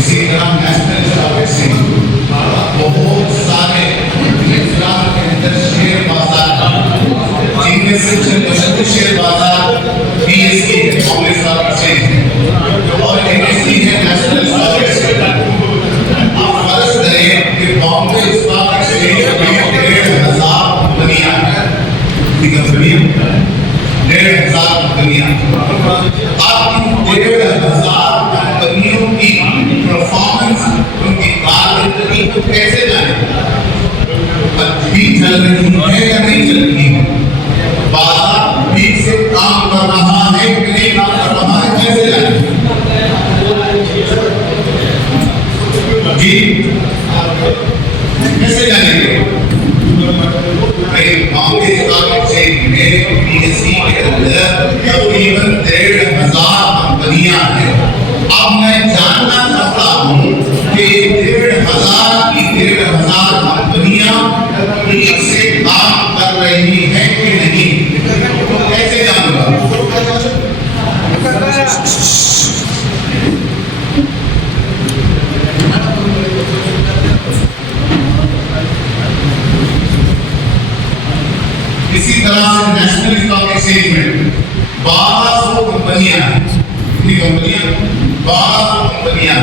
इसी तरह national stock exchange बहुत सारे गुजरात के अंदर शेयर बाजार जिनमें से चंद शेयर बाजार बीएसई है, बॉम्बे स्टॉक एक्सचेंज और एनएसई है, नेशनल स्टॉक एक्सचेंज। आप फर्ज करें कि बॉम्बे स्टॉक एक्सचेंज में 1,500 कंपनियां हैं, 1,500 कंपनियां। आप इन 1,500 कंपनियों की परफॉर्मेंस, उनकी कारकर्दगी को कैसे जाने? अच्छी चल रही है या नहीं चल रही है? बाजार ठीक से काम कर रहा है कि नहीं काम कर रहा है, कैसे जाने? जी कैसे जानेंगे? बॉम्बे स्टॉक एक्सचेंज में बीएसई के अंदर तकरीबन 1,500 कंपनियां हैं। अब मैं जानना चाहता हूं कि 1,500 की 1,500 कंपनियां ठीक से काम कर रही हैं कि नहीं, तो कैसे जानूंगा? इसी तरह से नेशनल स्टॉक एक्सचेंज में 1,200 कंपनियां हैं। कितनी कंपनियां? 1,200 कंपनियां।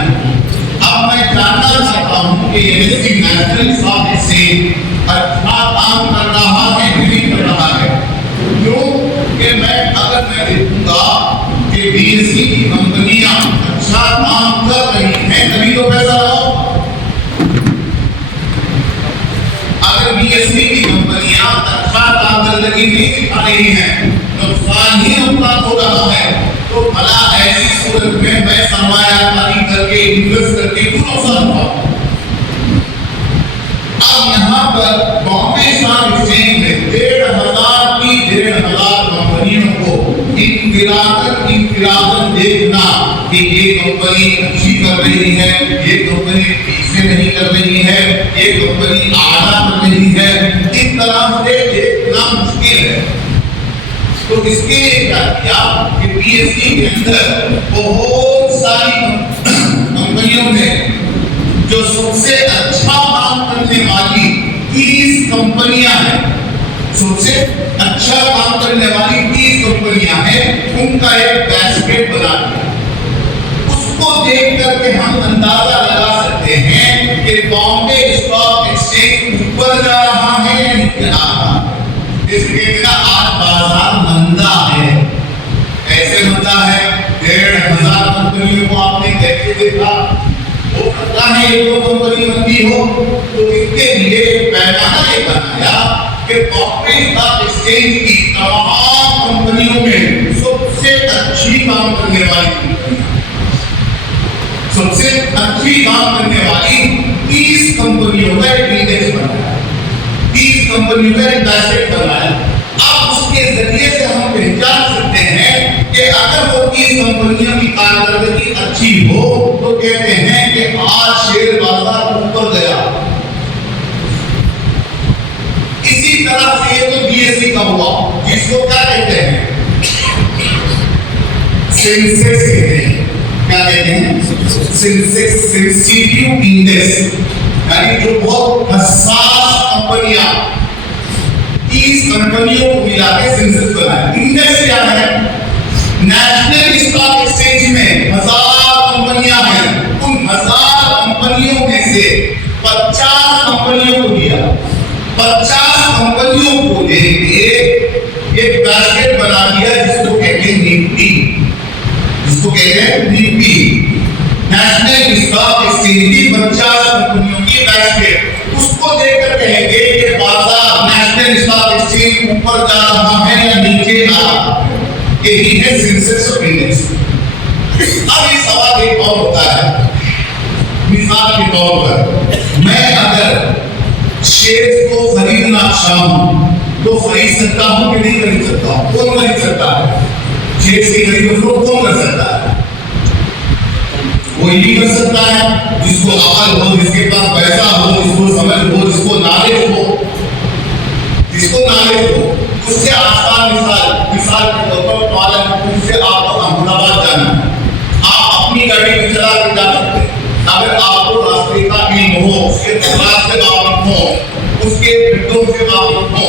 अब मैं जानना चाहता हूं कि एनएसई नेशनल स्टॉक एक्सचेंज अच्छा काम कर रहा है कि नहीं कर रहा है? क्यों कि मैं देखूंगा कि बीएसई की कंपनियां अच्छा काम कर रही हैं तभी तो पैसा लगाओ। अगर बीएसई की कंपनियां अच्छा काम करने नहीं दिखा रही हैं, नुकसान ही उनका हो रहा है, तो भला ऐसी सूरत में मैं सरमायाकारी करके इन्वेस्ट करके क्यों नुकसान हुआ? अब यहाँ पर बॉम्बे स्टॉक एक्सचेंज में 1,500 की 1,500 कंपनियों को इंफिरादन देखना कि ये कंपनी अच्छी कर रही है, ये कंपनी पीछे नहीं कर रही है, ये कंपनी आगे कर रही है, इस तरह से देखना मुश्किल है। तो इसके लिए क्या किया कि बीएसई के अंदर बहुत सारी कंपनियों ने जो सबसे अच्छा काम करने वाली 30 कंपनियां हैं, सबसे अच्छा काम करने वाली 30 कंपनियां हैं, उनका एक बास्केट बना दिया। उसको देख करके हम अंदाजा लगा सकते हैं कि बॉम्बे स्टॉक एक्सचेंज ऊपर जा रहा है या नीचे आ रहा है। इसके बिना आज बाजार मंदा है। ऐसे मंदा है, 1,500 कंपनियों को आपने कैसे देखा? हो सकता है एक दो कंपनी मंदी हो, तो इसके लिए पैमाना ये बनाया कि बॉम्बे स्टॉक एक्सचेंज की तमाम कंपनियों में सबसे अच्छी काम करने वाली कंपनियां, सबसे अच्छी काम करने वाली 30 कंपनियों का एक इंडेक्स बनाया, 30 कंपनियों का एक बास्केट बनाया। अब उसके जरिए से हम पहचान सकते हैं कि अगर वो 30 कंपनियों की कारकर्दगी अच्छी हो तो कहते हैं कि आज शेयर बाजार ऊपर गया। इसी तरह से ये तो बीएसई का हुआ, जिसको क्या कहते हैं? सेंसेक्स कहते हैं। क्या कहते हैं? सेंसेक्स सेंसिटिव इंडेक्स, यानी जो बहुत हसास कंपनियां, 30 कंपनियों को मिला के सेंसेक्स बनाया। इंडेक्स क्या है? नेशनल स्टॉक एक्सचेंज में 1,000 कंपनियां हैं, उन 1,000 कंपनियों में से 50 कंपनियों को दिया, 50 कंपनियों को लेके एक बास्केट बना दिया जिसको कहते हैं निफ्टी, जिसको कहते हैं निफ्टी। नेशनल स्टॉक एक्सचेंज की 50 कंपनियों की बास्केट, उसको देखकर कहेंगे कि बाजार नेशनल स्टॉक एक्सचेंज ऊपर जा रहा है या नीचे आ रहा है। यही है सेंसेक्स ऑफ इंडेक्स। अभी सवाल एक और होता है, मिसाल के तौर पर मैं अगर शेयर को खरीदना चाहूं तो खरीद सकता हूं कि नहीं खरीद सकता? कौन खरीद सकता है? शेयर की खरीद कौन कर सकता है? कोई नहीं कर सकता है। जिसको अकल हो, जिसके पास पैसा हो, जिसको समझ हो, जिसको नॉलेज हो, उससे आसान मिसाल के तौर पर पालन से आपको अहमदाबाद जाना है, आप अपनी गाड़ी में चला के जा सकते हैं। अगर आपको रास्ते का इल्म हो, उसके तकरार से वाकिफ हो, उसके फिक्रों से वाकिफ हो,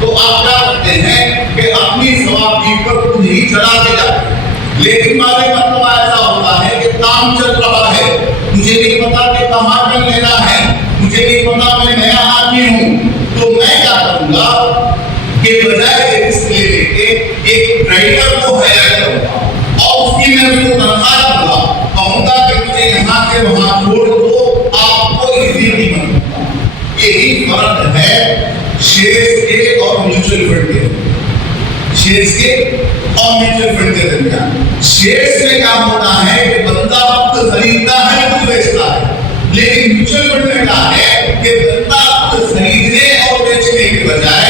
तो आप क्या करते हैं कि अपनी सवारी पर खुद ही चला के जाते हैं। लेकिन मारे मतलब ऐसा होता है कि काम चल रहा है, मुझे नहीं पता कि कहाँ पर लेना है, मुझे नहीं पता, मैं नया आदमी हूँ, तो मैं क्या करूँगा कि बजाय रिस्क लेने के एक ड्राइवर को हायर करूँगा और उसकी मैं उसको तनख्वाह दूंगा, कहूँगा कि मुझे यहाँ से वहाँ छोड़ दो, आपको इतनी कीमत दूंगा। यही फर्क है शेयर्स के और म्यूचुअल फंड के, शेयर्स के और म्यूचुअल फंड के दरमियान। शेयर्स में क्या होता है कि बंदा खुद खरीदता है, खुद बेचता है, लेकिन म्यूचुअल फंड में क्या है कि बंदा खुद खरीदने और बेचने के बजाय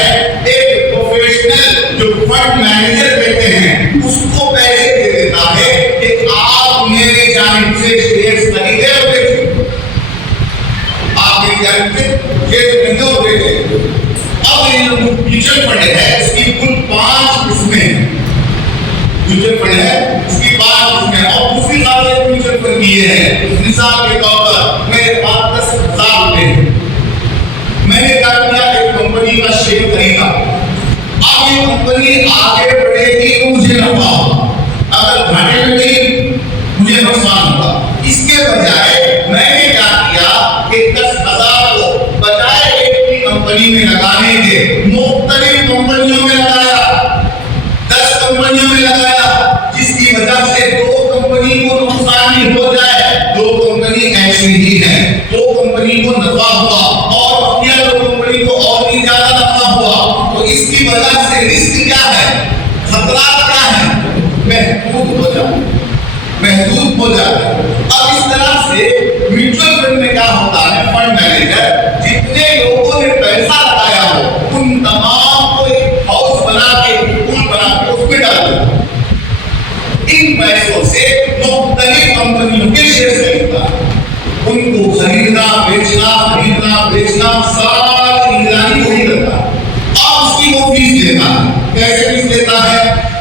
एक प्रोफेशनल जो फंड मैनेजर कहते हैं उसको पैसे दे देता है कि आप मेरे जानिब से शेयर्स खरीदे और बेचें, आप मेरी जानिब से शेयर्स खरीदे और बेचें। अब ये म्यूचुअल फंड है, इसकी कुल 5 किस्में हैं। म्यूचुअल फंड है, इसकी 5 किस्में और दूसरी बात म्यूचुअल फंड की ये है, मिसाल के तौर पर मेरे पास 10,000 रुपए हैं, मैंने क्या किया, एक कंपनी का शेयर खरीदा। अब ये कंपनी आगे बढ़ेगी तो मुझे नफा होगा, अगर घाटे में गई मुझे नुकसान होगा। इसके बजाय मैंने क्या किया कि 10,000 को बजाय एक ही कंपनी में लगाने के मुख्तलिफ कंपनियों में लगाया, 10 कंपनियों में लगाया, जिसकी वजह से 2 कंपनी को नुकसान ही हो जाए, 2 कंपनी ऐसी ही है, 2 कंपनी को नफा हुआ और अपनी 2 कंपनी को और भी ज्यादा नफा हुआ। तो इसकी वजह से रिस्क क्या है, खतरा क्या है, महदूद हो जाता है। अब इस तरह से म्यूचुअल फंड में क्या होता है, फंड मैनेजर जितने लोगों ने पैसा लगाया हो उन तमाम को एक हाउस बना के, पूल बना के उसमें डाल देता, इन पैसों से मुख्तलिफ कंपनियों के शेयर खरीदता है, उनको खरीदना बेचना सारी निगरानी वही करता है। अब उसकी वो फीस देता है, कैसे फीस देता है,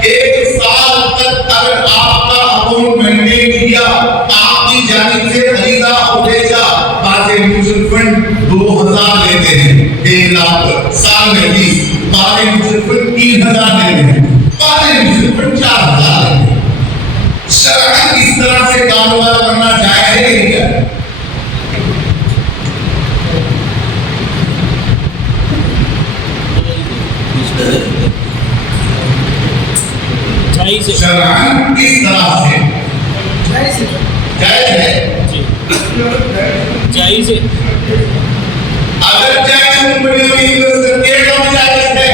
1 साल तक अगर आपका अकाउंट मेंटेन किया, आपकी जानिब से खरीदा और बेचा, बाकी म्यूचुअल फंड 2,000 लेते हैं 1 लाख पर साल में फीस, बाकी म्यूचुअल फंड 3,000 लेते हैं, बाकी म्यूचुअल फंड 4,000 लेते हैं। शरअन इस तरह से कारोबार करना जायज है कि क्या? शरअन इस तरह से जायज है, जायज है। अगर जायज कंपनियों में इन्वेस्ट करके कम जायज है,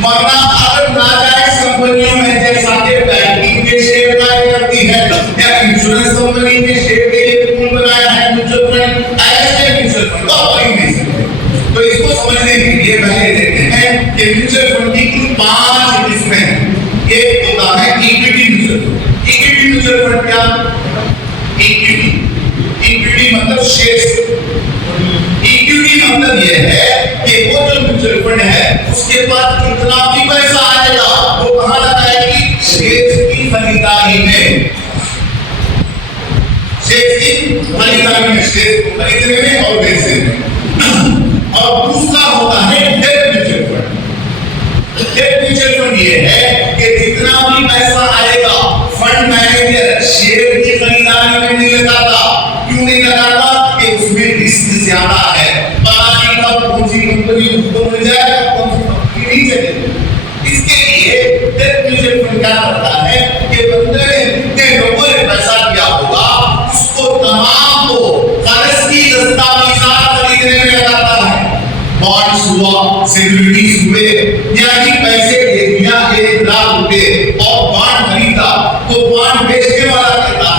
वरना अगर नाजायज कंपनियों में जैसा कि बैंकिंग के शेयर बाय करती है या इंश्योरेंस कंपनी के शेयर के लिए पूल बनाया है म्यूचुअल फंड, ऐसे म्यूचुअल फंड को खरीद नहीं सकते। तो इसको समझने के लिए पहले देखते हैं कि म्यूचुअल फंड की कुल 5 किस्में हैं। एक होता है equity mutual fund. Equity mutual fund क्या, इक्विटी मतलब शेयर्स। इक्विटी मतलब यह है कि वो जो म्यूचुअल फंड है उसके पास कितना भी पैसा आएगा वो कहां लगाएगी, शेयर्स की खरीदारी में, शेयर्स की खरीदारी में, शेयर्स को खरीदने में और बेचने में। और दूसरा होता है debt mutual fund. Debt mutual fund ये है कि जितना भी पैसा आएगा फंड मैनेजर शेयर की खरीदारी में नहीं लगाता। क्यों नहीं लगाता? कि उसमें रिस्क ज्यादा है, पता नहीं कब कौन सी कंपनी उसको मिल जाए, कौन सी कंपनी नहीं चलेगी। इसके लिए डेट म्यूचुअल फंड क्या करता है कि बंदे ने जितने लोगों ने पैसा दिया होगा उसको तमाम को कागज की दस्तावेजात खरीदने में लगाता है। बॉन्ड्स हुआ, सिक्योरिटीज हुए, यानी पैसे दे दिया 1 लाख रुपए और बॉन्ड खरीदा, तो बॉन्ड बेचने वाला कहता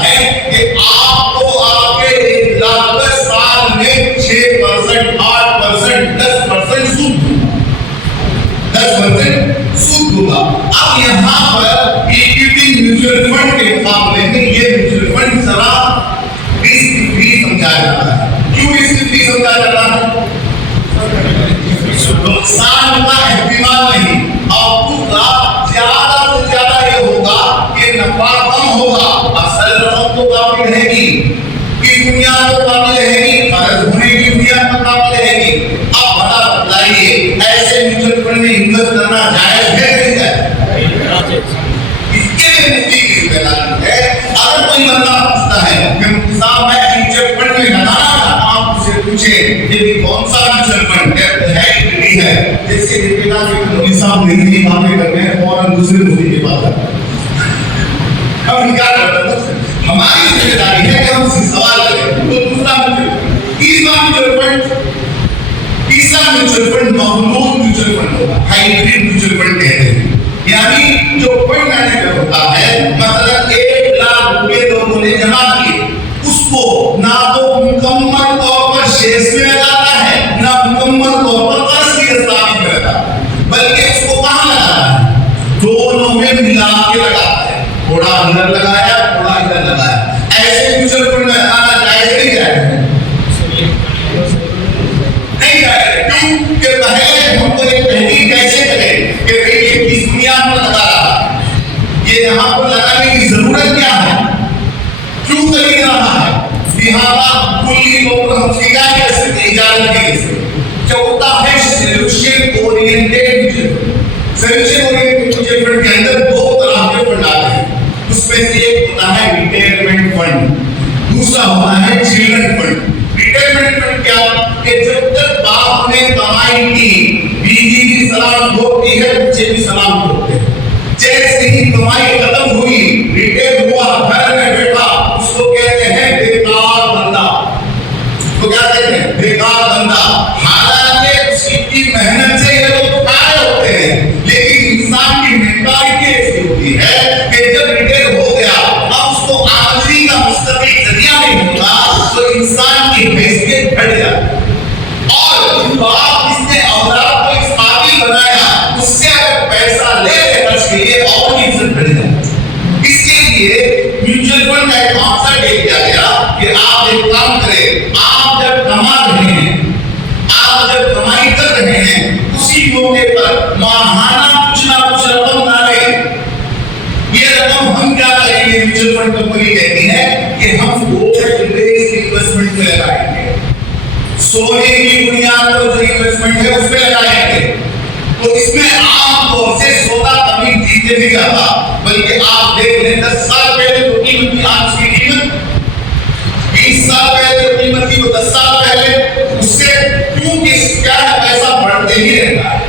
म्यूचुअल फंड के मुकाबले में ये म्यूचुअल फंड जरा रिस्क फ्री समझा जाता है। क्यों रिस्क फ्री समझा जाता है? नुकसान का एहतिमाल नहीं, आपका ज्यादा से ज्यादा ये होगा कि नफा कम होगा, असल रकम तो काफी रहेगी, किस बुनियाद पर काफी रहेगी, कर्ज होने की बुनियाद पर काफी रहेगी। अब बता बताइए, ऐसे म्यूचुअल फंड में इन्वेस्ट करना जायज है नहीं जायज? इसके लिए मुफ्ती की जिम्मेदारी है। अगर कोई बंदा पूछता है कि मुफ्ती साहब मैं म्यूचुअल फंड में लगाना चाहता हूं, उससे पूछे कि कौन सा म्यूचुअल फंड है, जैसे देखिएगा कि मोदी साहब नहीं बातें कर रहे हैं और दूसरे मोदी के पास हम क्या कर रहे हैं? हमारी जिम्मेदारी है कि हम सवाल करें। तो दूसरा तीसरा म्यूचुअल फंड मखलूत म्यूचुअल फंड होगा, हाइब्रिड म्यूचुअल फंड कहते हैं। यानी जो फंड मैनेजर होता है, मतलब 1 लाख रुपए लोगों ने जमा किए, उसको ना तो मुकम्मल तौर पर शेयर्स में लगाता है, ना मुकम्मल तौर पर बल्कि उसको कहां लगाना है? दोनों में मिला के लगाता है, थोड़ा अंदर लगाया थोड़ा इधर लगाया। ऐसे म्यूचुअल फंड में लगाना जायज नहीं जायज? नहीं जायज। क्यों? कि पहले हमको एक तहकीक कैसे करें कि भाई ये किस बुनियाद पर लगा रहा है, ये यहाँ पर लगाने की जरूरत क्या है, क्यों खरीद रहा है, लिहाजा कुल्ली लोग हम स्वीकार कर सकते, इजाजत दे सकते। चौथा है solution oriented mutual fund. Solution oriented mutual fund के अंदर 2 तरह के फंड आते हैं, उसमें से एक होता है रिटायरमेंट फंड, दूसरा होता है चिल्ड्रन फंड। रिटायरमेंट फंड क्या? कि जब तक बाप ने कमाई की, बीवी भी सलाम ठोकती है, बच्चे भी सलाम ठोकते हैं, जैसे ही कमाई खत्म हुई, रिटायर हुआ, घर में बैठा, उसको कहते हैं बेकार बंदा। तो क्या कहते हैं? बेकार बंदा। मेहनत से ये लोग काय होते हैं, लेकिन इंसान की मेंटालिटी ऐसी होती है कि जब रिटायर हो गया, अब उसको आमदनी का मुस्तकिल जरिया नहीं होता, तो इंसान की हैसियत घट जाती है। और बाप इसने औलाद को इस काबिल बनाया, उससे अगर पैसा ले खर्च के लिए और भी इज्जत बढ़ जाती। इसके लिए म्यूचुअल फंड का एक कॉन्सेप्ट दिया गया कि आप एक काम करें, आप जब कमा रहे हैं, आप जब कमाई कर रहे हैं, उसी मौके पर माहाना कुछ ना कुछ रकम डालें। ये रकम हम क्या करेंगे? म्यूचुअल फंड कंपनी कहती है कि हम गोल्ड बेस्ड इन्वेस्टमेंट में लगाएंगे, सोने की बुनियाद पर जो इन्वेस्टमेंट है उसमें लगाएंगे। तो इसमें आमतौर से सोना कभी जीते नहीं जाता, बल्कि आप देख लें 10 साल पहले जो कीमत थी, आज की कीमत 20 साल पहले जो कीमत थी, वो 10 साल पहले उससे क्योंकि क्या है, पैसा बढ़ते ही रहता है।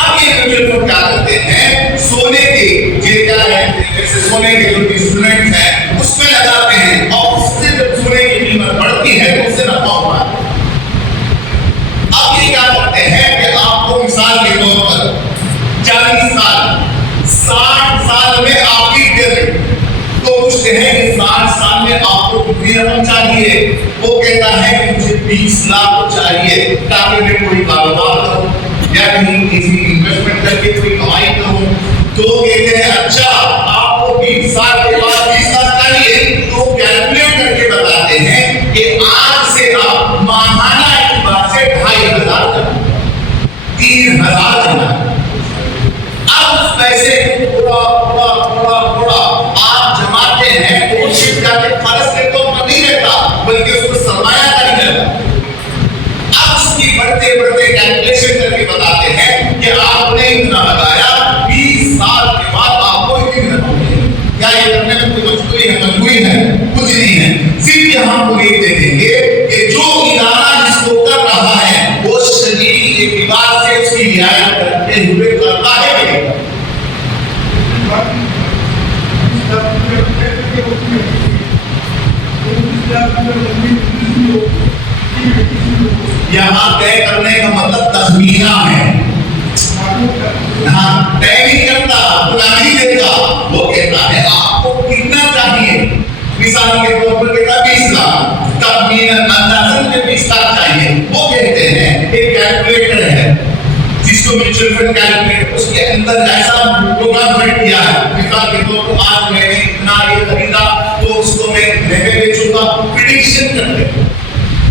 अब ये म्यूचुअल फंड क्या करते हैं? सोने के ये क्या है, जैसे सोने के जो इंस्ट्रूमेंट है उसमें लगाते हैं, और उससे जब सोने की कीमत बढ़ती है तो उससे नफा होता है। अब ये क्या करते हैं कि आपको मिसाल के तौर पर 40 साल 60 साल में आपकी डेट, तो कुछ कहे कि 60 साल में आपको कितनी रकम चाहिए? वो कहता है कि मुझे 20 लाख चाहिए ताकि मैं कोई कारोबार करूं या कहीं किसी इन्वेस्टमेंट करके कोई कमाई करूं। तो कहते हैं अच्छा आपको 20 साल के बाद 20 लाख चाहिए, तो कैलकुलेट करके बताते हैं कि आज से आप माहाना एतबार से 2500 करना, 3000 करना। अब उस पैसे को थोड़ा आप जमाते हैं, कोशिश करके खर्च के तौर पर नहीं रहता, बल्कि उसको सरमाया नहीं रहता। अब उसकी बढ़ते बढ़ते कैलकुलेशन करके बताते हैं कि आपने इतना लगाया, 20 साल के बाद आपको इतनी रकम मिलेगी। क्या ये करने में कोई मजबूरी है? मजबूरी है कुछ नहीं है, सिर्फ यहाँ को ये दे देंगे कि जो इदारा जिसको कर रहा है वो शरीर के विवाद से उसकी रियायत करते हुए करता है। यहाँ तय करने का मतलब तखमीना है, यहाँ तय नहीं करता, नहीं देता, वो कहता है आपको कितना चाहिए। मिसाल के तौर पर कहता 20 लाख, तखमीना अंदाजन में 20 लाख चाहिए। वो कहते हैं एक कैलकुलेटर है जिसको म्यूचुअल फंड कैलकुलेटर, उसके अंदर ऐसा प्रोग्राम फिट किया है। मिसाल के तौर पर आज मैंने एस्टिमेशन करते हैं,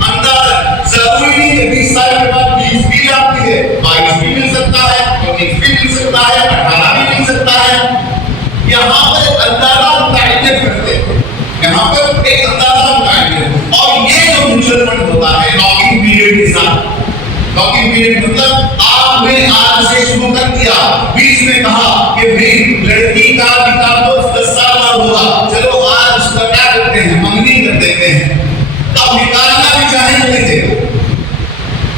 अंदाजा। जरूरी नहीं कि 20 साल के बाद 20 भी आपकी है, 22 भी मिल सकता है, 19 भी मिल सकता है, 18 भी मिल सकता है। यहाँ पर अंदाजा मुतायन करते हैं, यहाँ पर एक अंदाजा मुतायन। और ये जो म्यूचुअल फंड होता है लॉकिंग पीरियड के साथ, लॉकिंग पीरियड मतलब आपने आज से शुरू कर दिया, बीच में कहा कि भाई लड़की का निकाह तो 10 साल बाद होगा, चलो आज उसका क्या करते हैं, मंगनी कर देते हैं, तब निकालना भी चाहे तो नहीं देते।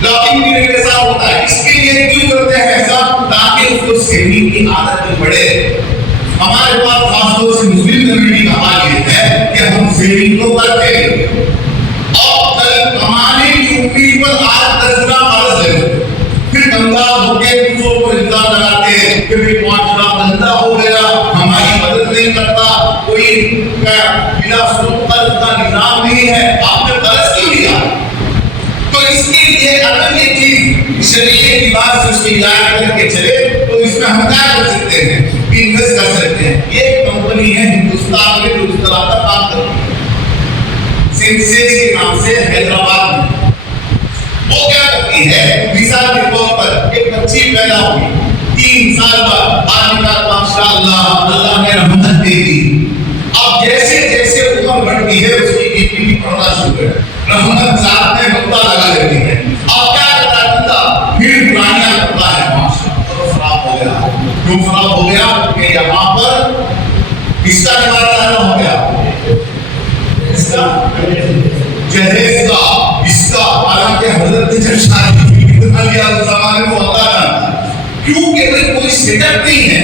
लॉकिंग पीरियड के साथ होता है। इसके लिए क्यों करते हैं ऐसा, ताकि उसको सेविंग की आदत में पड़े। हमारे पास खासतौर से मुस्लिम कम्युनिटी का हाल ये है कि हम सेविंग तो करते हैं और कल कमाने की उम्मीद पर आज 10 गुना कर्ज लेते, फिर गंदा होके दूसरों को इल्जाम लगाते हैं कि भाई माशरा गंदा हो गया, हमारी मदद नहीं करता, कोई बिना शुल्क कर्ज का निजाम नहीं है, आपने कर्ज क्यों लिया। तो इसके लिए अगर ये चीज शरीयत की बात से उसकी याद करके चले तो इसमें हम क्या कर सकते हैं, इन्वेस्ट कर सकते हैं। ये कंपनी है हिंदुस्तान में जो इस तरह का काम करती है, सेंसेक्स के नाम से हैदराबाद में। वो क्या करती है, मिसाल के तौर पर एक बच्ची पैदा हुई, 3 साल बाद आने माशाअल्लाह अल्लाह ने रहमत दे दी। अब जैसे जैसे उम्र बढ़ती है उसकी इम्यूनिटी बढ़ना शुरू है, रहमत साथ में नुक्ता लगा देती है। अब क्या करता है बंदा, फिर बुराइयां करता है, माशाअल्लाह खराब हो गया। क्यों खराब हो गया कि यहाँ पर किसका निवारण हो गया, इसका जहेज का, इसका। हालांकि हजरत ने जब शादी कितना लिया उस जमाने में होता था, क्योंकि भाई कोई सेटअप नहीं है,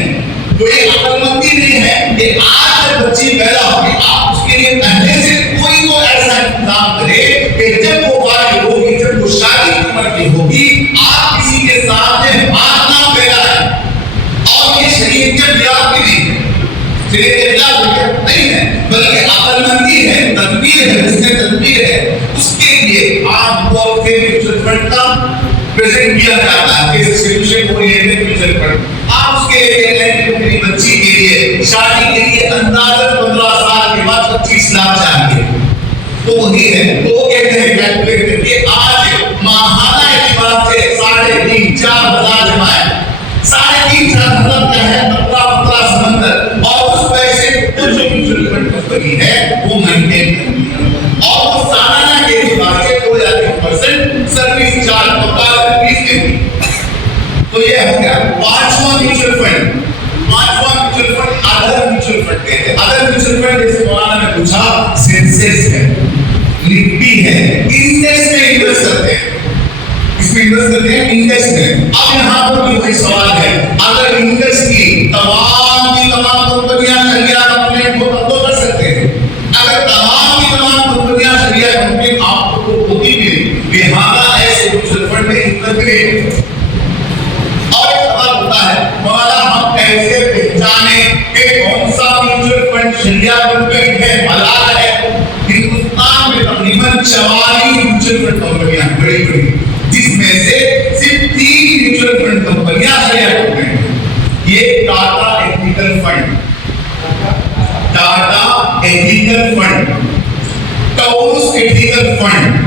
कोई अकलमंदी नहीं है कि आज बच्ची पैदा होगी आप उसके लिए पहले से कोई तो ऐसा इंतजाम करे कि जब वो बालिग होगी, जब वो शादी की उम्र की होगी, आप किसी के सामने हाथ ना फैलाएं। और ये शरीयत के खिलाफ भी नहीं है, शरीयत के खिलाफ नहीं है, बल्कि अकलमंदी है, तदबीर है, जिसने तदबीर है उसके लिए आप तौर पे म्यूचुअल फंड का प्रेजेंट किया जाता है कि सोल्यूशन ओरिएंटेड म्यूचुअल फंड। आप उसके लिए अपनी बच्ची के लिए शादी के लिए अंदाज़न 15 साल के बाद 25 लाख चाहिए, तो वही है। तो वो कहते हैं कैलकुलेट करके आज माहाना एतबार से 3.5-4 हजार जमा है। 3.5-4 मतलब क्या है, 15 समंदर, और उस पैसे को जो म्यूचुअल फंड कंपनी है वो मेंटेन करती है और वो सालाना के एतबार से 2 या 3% सर्विस चार्ज फीस देती है। तो ये हो गया 5वां म्यूचुअल फंड। 5वां mutual fund other mutual fund कहते हैं। अदर म्यूचुअल फंड जैसे मौलाना ने पूछा, सेंसेक्स है, निफ्टी है, इंडेक्स में इन्वेस्ट करते हैं, इसमें इन्वेस्ट करते हैं इंडेक्स में। अब यहाँ पर भी कोई सवाल है, अगर इंडेक्स की तमाम कंपनियां शरिया कंप्लेंट को तब तो कर सकते हैं, अगर तमाम की तमाम कंपनियां शरिया कंप्लेंट आपको होती भी लिहाजा ऐसे म्यूचुअल फंड में इन्वेस्ट करें। और एक सवाल होता है, मौलाना हम कैसे पहचाने कि कौन सा म्यूचुअल फंड शरिया कंप्लेंट है, हलाल है। हिंदुस्तान में तकरीबन 44 म्यूचुअल फंड कंपनियां बड़ी बड़ी, जिसमें से सिर्फ 3 म्यूचुअल फंड कंपनियां शरिया कंप्लेंट है। ये Tata ethical fund, Tata ethical fund, Taurus ethical fund,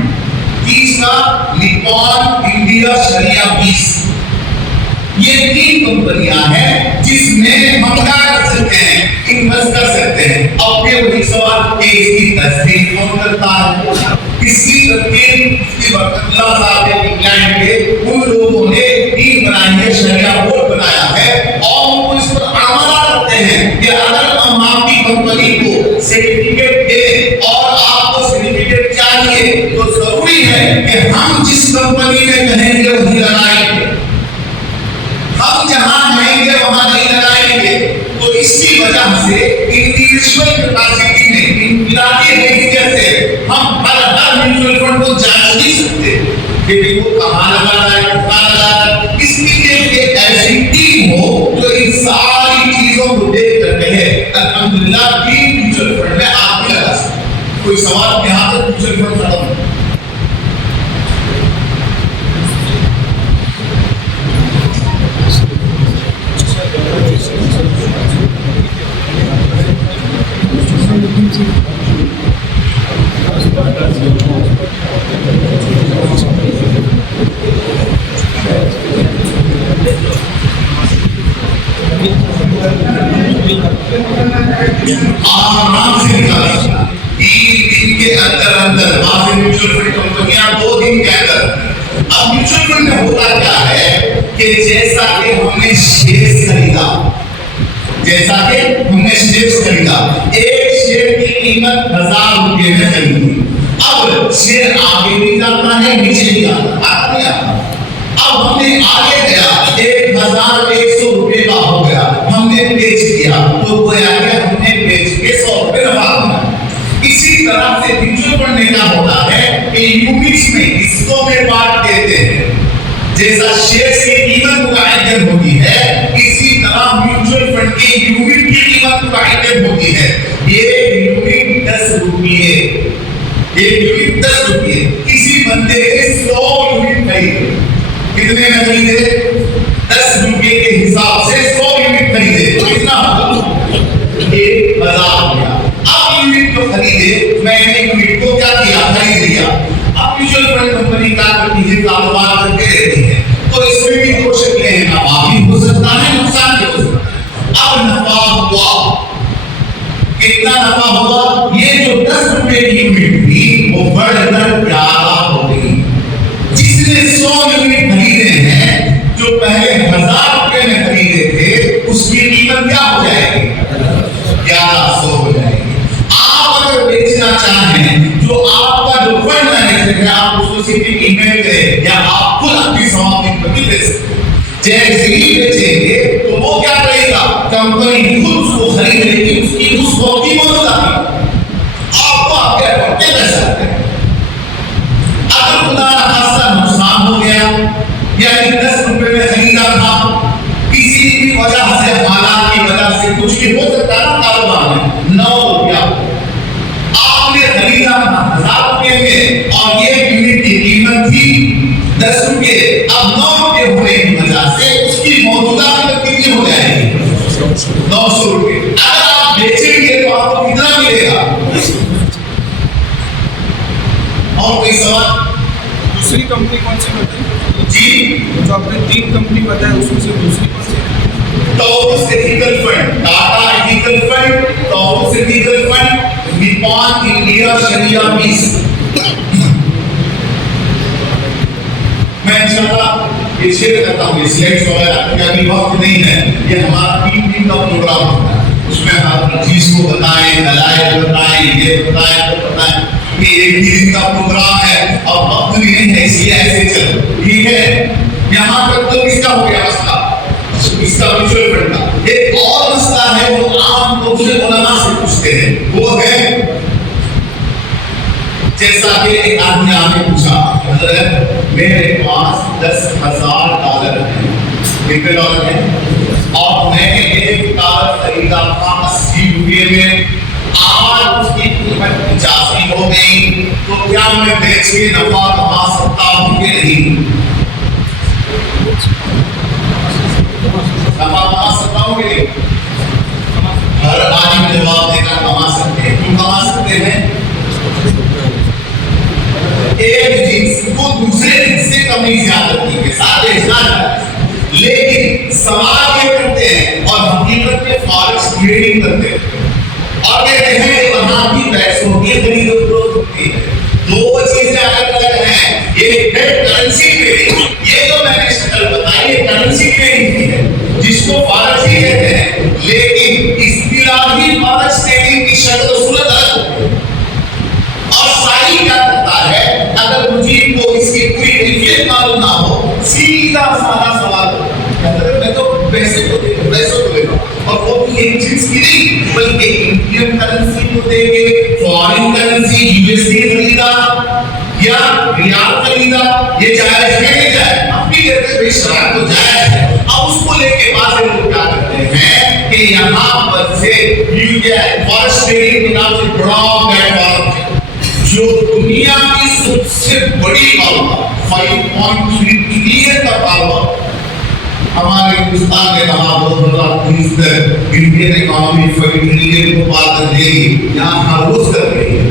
तीसरा निपॉन इंडिया शरिया 20। ये 3 कंपनियां हैं जिसमें हम क्या कर सकते हैं, इन्वेस्ट कर सकते हैं। अब ये वही सवाल कि इसकी तस्दीक कौन करता है, इसकी तस्दीक इसकी अल्लाह साहब ने इंग्लैंड के उन लोगों ने टीम बनाई है, शरिया बोर्ड बनाया है और वो इस पर अमल करते हैं कि अगर हम आपकी कंपनी को सर्टिफिकेट दे और आपको सर्टिफिकेट चाहिए तो जरूरी है कि हम जिस कंपनी में कहेंगे वही लगाएंगे, हम जहां जाएंगे वहां नहीं लगाएंगे। तो इसी वजह से इंडिविजुअल कैपेसिटी में, इनफिरादी हैसियत से हम हर म्यूचुअल फंड को जांच नहीं सकते कि वो कहां लगा रहा है, कितना लगा रहा है। इसके लिए एक ऐसी टीम हो जो इन सारी चीजों को देख कर कहे अल्हम्दुलिल्लाह 3 म्यूचुअल फंड में आप भी लगा सकते। कोई सवाल यहां तक म्यूचुअल फंड खत्म। Thank you. आराम से निकाल सकता है। 3 दिन के अंदर अंदर बाकी म्यूचुअल फंड कंपनियां 2 दिन के अंदर। अब म्यूचुअल फंड में होता क्या है कि जैसा कि हमने शेयर्स खरीदा, एक शेयर की कीमत 1000 रुपए में खरीदी। अब शेयर आगे भी जाता है, नीचे भी आता है। अब हमने आगे गया 1100 रुपए का हो गया, हमने बेच दिया तो गोया कि हमने बेच के 100 रुपए नफा कमाया। इसी तरह से म्यूचुअल फंड में क्या होता है कि यूनिट्स में हिस्सों में बांट देते हैं। जैसा शेयर की कीमत मुतअद्दिद होती है, इसी तरह म्यूचुअल फंड की यूनिट की कीमत मुतअद्दिद होती है। ये यूनिट 10 रुपये, एक यूनिट 10 रुपये। किसी बंदे ने 100 यूनिट खरीदे, कितने में खरीदे? 10 रुपये के हिसाब से 100 यूनिट खरीदे तो कितना होगा? 1000 रुपया। अब यूनिट जो खरीदे, मैंने यूनिट को क्या किया? खरीद लिया। अब म्यूचुअल फंड कंपनी क्या करती है? कारोबार करके रहती है। तो इसमें भी 2 शक्लें हैं, नफा भी हो सकता है, नुकसान भी हो सकता है। अब नफा हुआ, कितना नफा हुआ? ये जो 10 रुपए की यूनिट थी वो बढ़कर 11 हो गई। जिसने 100 यूनिट खरीदे हैं, जो पहले 1000 रुपए में खरीदे थे, उसकी कीमत क्या हो जाएगी? 1100 हो जाएगी। आप अगर बेचना चाहें, जो आपका जो फंड मैनेजर है, आप उसको सिर्फ ईमेल करें या आप खुद अपनी समाप्ति दे सकते हैं। जैसे ही बेचेंगे तो वो क्या करेगा? कंपनी खुद उसको खरीद लेगी, उसकी उस वक्त की मौजूदा आपको आपके अकाउंट में पैसा आएगा। अगर खुदा न खास्ता नुकसान हो गया, यानी 10 रुपए में खरीदा था, किसी भी वजह से, हालात की वजह से कुछ भी हो सकता है ना कारोबार में, 9 रुपया आपने खरीदा था 1000 रुपये में और ये यूनिट की कीमत थी 10 रुपये। अब 9 रुपये होने की वजह से उसकी मौजूदा कीमत कितनी हो जाएगी? 900 रुपये। अगर आप बेचेंगे तो आपको कितना मिलेगा? और कोई सवाल? दूसरी कंपनी कौन सी बताई जी? जो आपने 3 कंपनी बताया उसमें से दूसरी कौन सी? Taurus ethical fund, Tata ethical fund, Taurus ethical fund, Nippon India शरिया 20। मैं इंशाल्लाह ये शेयर करता हूँ स्लाइड्स वगैरह, क्योंकि वक्त नहीं है। ये हमारा 3 दिन का प्रोग्राम होता है, उसमें हम चीज को बताएं, दलाइल बताएं, ये बताएं, वो बताएं, कि एक ही दिन का प्रोग्राम है और वक्त नहीं है, इसलिए ऐसे चलो, ठीक है। यहाँ तक तो किसका हो गया मसला? इसका म्यूचुअल फंड का। एक और मसला है वो आम तौर से उलमा से पूछते हैं, वो है जैसा कि एक आदमी आके पूछा, हज़रत मेरे पास $10,000 है, कितने डॉलर है? और मैंने एक कार खरीदा था 80 रुपये में, आज उसकी कीमत 85 हो गई, तो क्या मैं बेच के नफा कमा सकता हूँ कि नहीं? नफा कमा सकता हूँ कि नहीं? हर आदमी जवाब देगा कमा सकते हैं। क्यों कमा सकते हैं? एक जिन्स को दूसरे जिन्स से कमी ज्यादती के साथ बेचना है, लेकिन सवाल ये करते हैं और हकीकत में फॉरेक्स ट्रेडिंग करते हैं और कहते हैं वहां भी पैसों की खरीद और फरोख्त होती है। 2 चीजें अलग अलग हैं। ये करेंसी ट्रेडिंग, ये जो मैंने शक्ल बताई, ये करेंसी ट्रेडिंग है जिसको फॉरेक्स ही कहते हैं, लेकिन इस्तिलाही फॉरेक्स ट्रेडिंग की शक्ल सूरत अलग होती है। और साई क्या करता है, अगर मुझे को इसकी पूरी कैफियत मालूम ना हो, सीधा साधा सवाल कहता है मैं तो पैसे को देगा और वो भी एक चीज की नहीं बल्कि इंडियन करेंसी को देके फॉरेन करेंसी यूएसडी खरीदा या रियाल खरीदा, ये जायज है नहीं जायज? अब भी कहते हैं शराब तो जायज है। अब उसको लेके बाद लोग क्या करते हैं कि यहाँ पर से फॉरेस्ट ट्रेडिंग के नाम से बड़ा प्लेटफॉर्म जो दुनिया की सबसे बड़ी कारोबार 5.3 ट्रिलियन का कारोबार हमारे हिंदुस्तान ने कहा 2030 तक इंडियन इकोनॉमी 5 ट्रिलियन को पार कर देगी, यहाँ हर रोज कर रही है।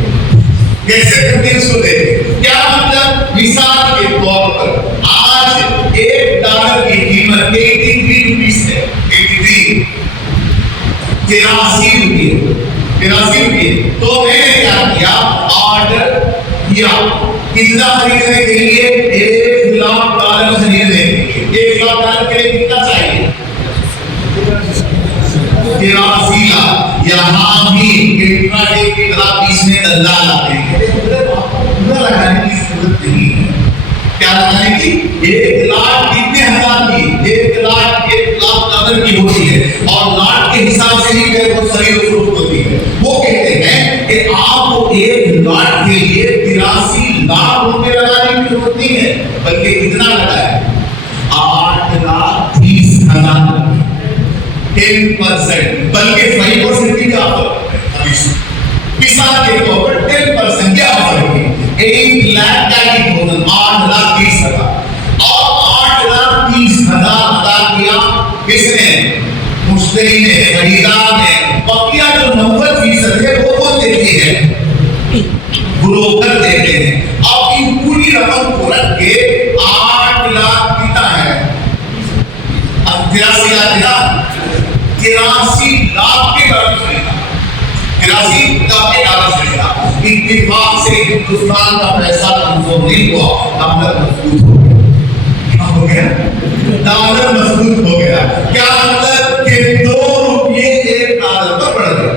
कैसे करते हैं इसको देखें। क्या मतलब? मिसाल के तौर पर आज $1 की कीमत 83 रुपीस है, 83 रुपये 83 रुपये। तो मैंने क्या किया, ऑर्डर किया कितना खरीदने के लिए, $1,00,000 खरीदने के लिए। $1,00,000 के लिए कितना चाहिए, 83 लाख। यहाँ भी इंट्राडे की तरह बीच में दलाल आते हैं, पूरा लगाने की जरूरत नहीं है। क्या लगाने की, 1,00,000 कितने हजार की, 1,00,000 डॉलर की होती है और लाख के हिसाब से ही वो खरीद फरोख्त होती है। वो कहते हैं कि आपको 1,00,000 के लिए 83 लाख रुपए लगाने की जरूरत नहीं है, बल्कि कितना लगाए, 8,30,000, 10%, बल्कि 5% की ऑफर अभी किसान के तौर पर 10% की ऑफर है। 8,30,000, 8,30,000 और 8,30,000 अदा किया किसने, मुश्तरी ने, खरीदार ने। बकिया जो 90% है वो कौन देती है, ब्रोकर देते हैं। अब इन पूरी रकम को रख के 8 लाख कितना है, 83 लाख, 83 लाख के डॉलर खरीदा, 83 लाख के डॉलर खरीदा। इत्तेफाक से हिंदुस्तान का पैसा कमजोर नहीं हुआ, डॉलर मजबूत हो गया। क्या हो गया, डॉलर मजबूत हो गया। क्या मतलब कि 2 रुपये $1 पर बढ़ गए,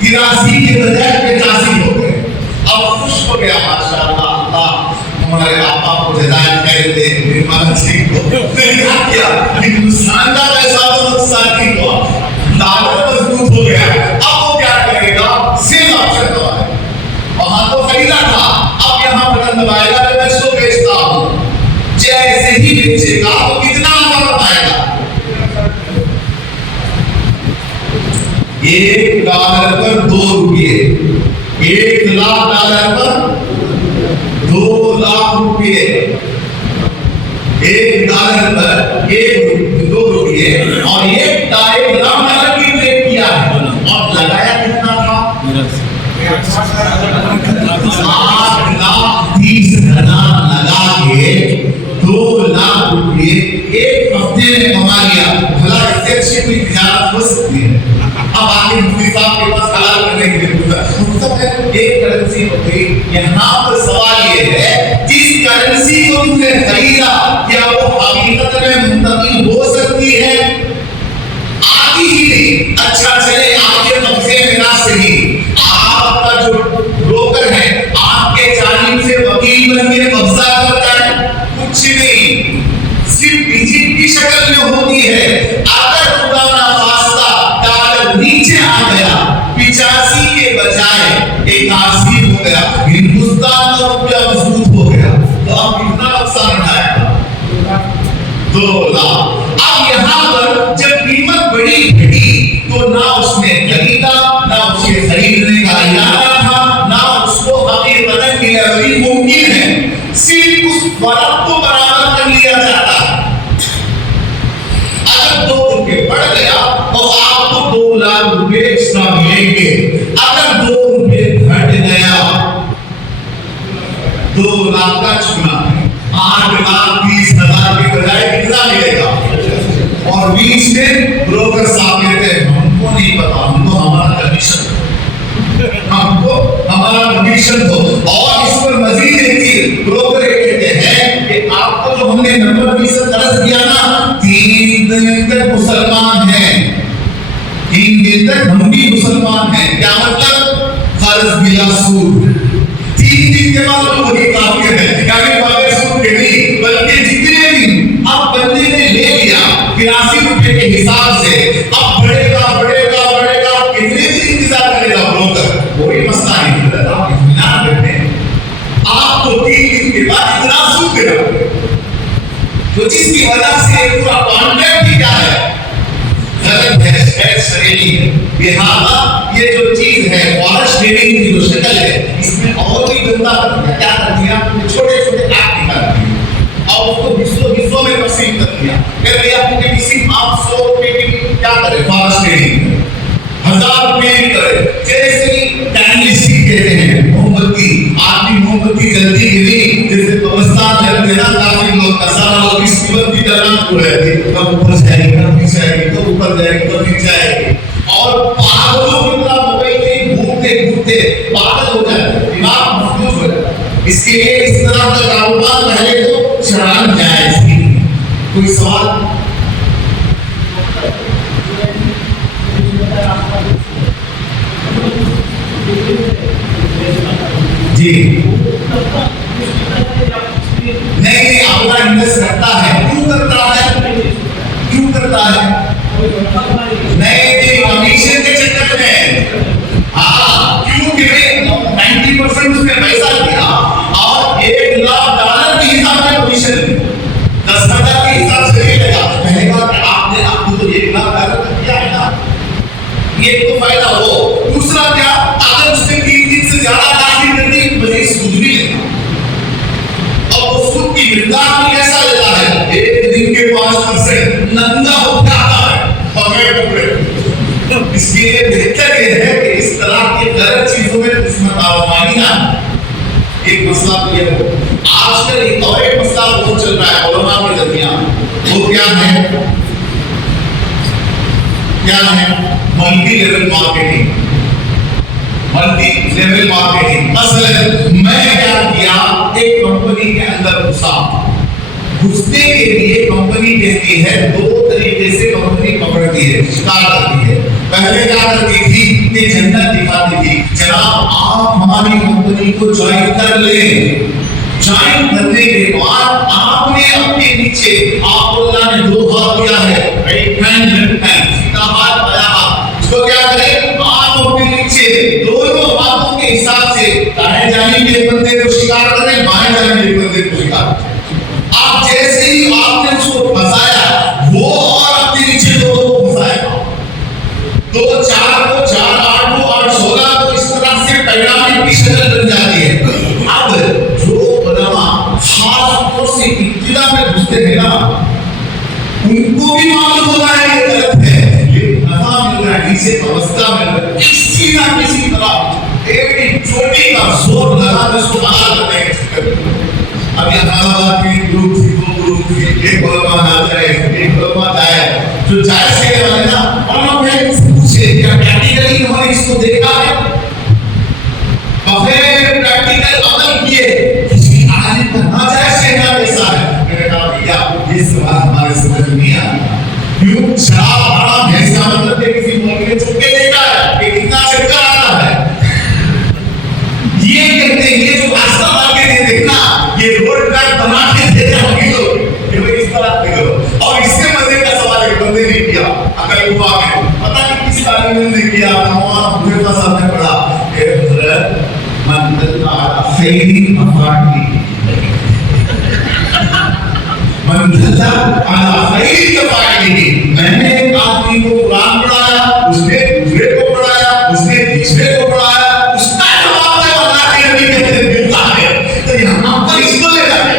83 के बजाय 85 हो गए। अब खुश हो गया, माशाअल्लाह, अल्लाह हमारे आपा को हिदायत कर दे, निर्मला सिंह को। क्या किया, हिंदुस्तान का पैसा तो नुकसान नहीं हुआ, डॉलर मजबूत हो गया। अब वो क्या करेगा, सेल ऑप्शन दबाए, वहां तो खरीदा था, अब यहाँ बटन दबाएगा तो मैं इसको बेचता हूँ। जैसे ही बेचेगा तो कितना नफा पाएगा, $1 पर 2 रुपये, $1,00,000 पर 2 लाख रुपये, $1 पर 2 रुपये और $1,00,000 की ट्रेड किया है और लगाया कितना था, 8,30,000 लगा के 2 लाख रुपये एक हफ्ते में कमा लिया। भला इससे अच्छी कोई तिजारत हो सकती है। अब आगे मुफ्ती साहब के पास हलाल करने के लिए एक करेंसी हो गई। यहाँ पर सवाल ये है, जिस करेंसी को तुमने खरीदा क्या वो हकीकत में मुंतकिल हो सकती है, आती ही नहीं। अच्छा चले आपके कब्जे में ना सही, आपका जो ब्रोकर है आपके जानिब से वकील बन के कब्जा करता है, कुछ नहीं, सिर्फ डिजिट की शक्ल में होती है। अगर खुदा ना खास्ता डॉलर नीचे आ गया, 85 के बजाय 81 हो गया, हिंदुस्तान का रुपया मजबूत हो गया, तो आप कितना नुकसान उठाएगा, 2 लाख। अब यहाँ पर जब कीमत बड़ी घटी तो ना उसने खरीदा, ना उसके खरीदने का इरादा था, ना उसको हकीकतन डिलीवरी मुमकिन है, सिर्फ उस फर्क को बराबर कर लिया जाता है। अगर 2 रुपये बढ़ गया तो आपको 2 लाख रुपए एक्स्ट्रा मिलेंगे। अगर 2 रुपये घट गया, 2 लाख का चुना 8,30,000 के बजाय कितना मिलेगा, और बीच में ब्रोकर साहब कहते हैं हमको नहीं पता, हमको हमारा कमीशन हो। और इस पर मजीद एक चीज ब्रोकर कहते हैं कि आपको जो हमने 90% कर्ज दिया ना, 3 दिन तक मुसलमान हैं, 3 दिन तक हम भी मुसलमान हैं। क्या मतलब, कर्ज बिला सूद, 3 दिन के बाद तो वही काफी है, यानी बगैर सूद के नहीं, बल्कि जितने दिन अब बंदे ने ले लिया 83 रुपये के हिसाब से, अब बढ़ेगा बढ़ेगा बढ़ेगा, कितने दिन इंतजार करेगा ब्रोकर, कोई मसला नहीं है। आप इत्मीनान करते हैं, आपको 3 दिन के बाद इतना सूद देगा, तो जिसकी वजह से पूरा कॉन्ट्रैक्ट ही क्या है, गलत है, शरीरी है। लिहाजा ये जो चीज है फॉरेस्ट ट्रेडिंग की जो शक्ल है, इसमें और भी गंदा क्या कर दिया, छोटे छोटे एक्ट निकाल दिए और उसको हिस्सों में तकसीम कर दिया। कह दिया कि किसी 500 रुपए की क्या करे, फॉरेस्ट ट्रेडिंग 1000 रुपए की करे। जैसे कैंडलस्टिक कहते हैं, मोमबत्ती, आदमी मोमबत्ती जल्दी गिरी, जैसे कब्रिस्तान में ना काफी लोग सारा लोग इस मोमबत्ती का नाम को रहते, कब ऊपर जाएगी, कब नीचे आएगी, कब ऊपर जाएगी, कब नीचे आएगी, और पागलों की तरह उठते, पागल हो जाते, दिमाग महफूज हो जाता। इसके लिए इस तरह का कारोबार पहले तो चलाना जायज ही नहीं। कोई सवाल? जी नहीं, अपना इन्वेस्ट करता है। क्यों करता है? क्यों करता है? नहीं, कमीशन के चक्कर में। हाँ, क्योंकि 90% उसने पैसा दिया और $1,00,000 के हिसाब से कमीशन 10,000 के हिसाब से नहीं लगा। पहले बार आपको तो $1,00,000 दिया है ना, ये तो फायदा हो। दूसरा क्या, अगर उसने 3 दिन से ज्यादा दाखिल कर दी मुझे सूद भी लेना। और वो सूद की मिकदार भी कैसा लेता है? एक दिन के 5% नंगा होता है पकड़ पकड़। इसके लिए बेहतर ये है कि इस तरह की गलत चीजों में किस्मत आजमानी ना। एक मसला तो ये हो, आजकल एक और एक मसला बहुत चल रहा है उलमा के दरमियान। वो क्या है? क्या है? Multi level marketing. Multi level marketing मसलन मैं क्या किया, एक कंपनी के अंदर घुसा। घुसने के लिए कंपनी कहती है 2 तरीके से कंपनी पकड़ती है, शिकार करती है। पहले क्या करती थी कि जन्नत दिखाती थी, जनाब आप हमारी कंपनी को ज्वाइन कर लें। ज्वाइन करने के बाद आपने अपने नीचे आप अल्लाह ने 2 हाथ दिया है, राइट हैंड लेफ्ट हैंड, सीधा हाथ बायां हाथ। इसको क्या करें, आप अपने नीचे दोनों हाथों के हिसाब से दाएं जाने के बंदे को शिकार करें, बाएं जाने के बंदे को शिकार करें। आप जैसे ही आपने उसको फंसाया, वो और अपने नीचे 2 को फंसाएगा। 2 4 को 4 8 को 8 16 को, इस तरह से पैरामिड की शक्ल बन जाती है। अब जो उलमा खास तौर से इब्तिदा में घुसते हैं ना, उनको भी मालूम होता है ये गलत है, ये नफा मिल रहा है, इसे अवस्था मिल रहा है। किसी ना किसी तरह एक चोटी का जोर लगा इसको बना करने के चक्कर में। अब यहाँ की ग्रुप थी, 2 ग्रुप थी, एक उलमा ना जाए, एक उलमा जाए। जो जाए से वाले ना, उलमा ने पूछे क्या प्रैक्टिकली उन्होंने इसको देखा है? बगैर प्रैक्टिकल अमल किए किसी आलिम का ना जाए शेखा कैसा है? मैंने कहा भैया ये सवाल हमारे समझ नहीं आया। क्यों? शराब हराम है, इसका मतलब है किसी मौलवी ने छुप के देखा है कि कितना चक्कर आता है। ये कहते हैं ये जो रास्ता आगे दे देखना, ये रोड ट्रैक बना के दे जाओगे लोग, ये इस तरह से करो। और इससे मजे का सवाल एक बंदे ने किया, अकल हुआ में पता नहीं किस तालीम ने किया, नवाब हुजैफा साहब ने पढ़ा, ए हजरत मंदल का खैरी अफाटी मंदल आला खैरी अफाटी। मैंने एक आदमी को कुरान पढ़ाया, उसने दूसरे को पढ़ाया, उसने तीसरे को पढ़ाया, उसका जवाब है अल्लाह के नबी कहते मिलता है, तो यहाँ पर इसको ले जाते।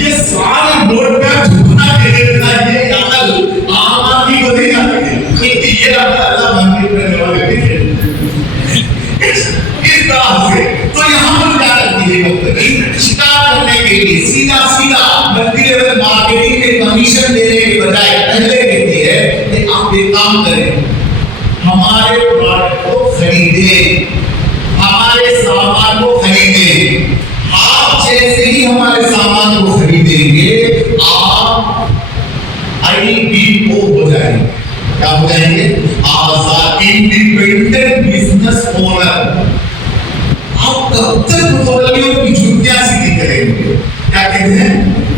ये सारे बोर्ड पे झुकना के देना, ये अकल आम आदमी को नहीं जाती है, ये अल्लाह मानने करने वाले नहीं है। इस तरह से तो यहाँ पर क्या करती है कंपनी, शिकार करने के लिए सीधा सीधा मल्टी लेवल मार्केटिंग के कमीशन देने के बजाय पहले कहती है कि आप एक काम करें, हमारे प्रोडक्ट को खरीदें, हमारे सामान को खरीदें। आप जैसे ही हमारे सामान को खरीदेंगे आप IPO हो जाएंगे। क्या हो जाएंगे? आजाद इंडिपेंडेंट बिजनेस ओनर। आप कब तक मुतवल्लियों की जुर्तियां सीधी करेंगे? क्या कहते हैं?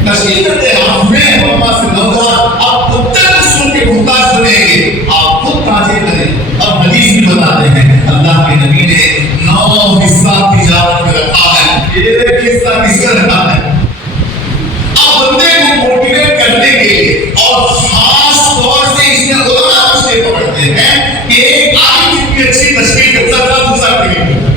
तस्लीम करते हैं हमें अम्मा से नौजवान, आप कब तक सुन के मुहताज बनेंगे? आप खुद ताजे करें। अब हदीस भी बताते हैं अल्लाह के नबी ने 9 हिस्सा तिजारत में रखा है, 1 हिस्सा किसका रखा है? अब बंदे को मोटिवेट करने के लिए, और खास तौर से इसमें उलमा उसने पकड़ते हैं कि एक आलिम जितनी अच्छी तशकील करता था दूसरा नहीं करता।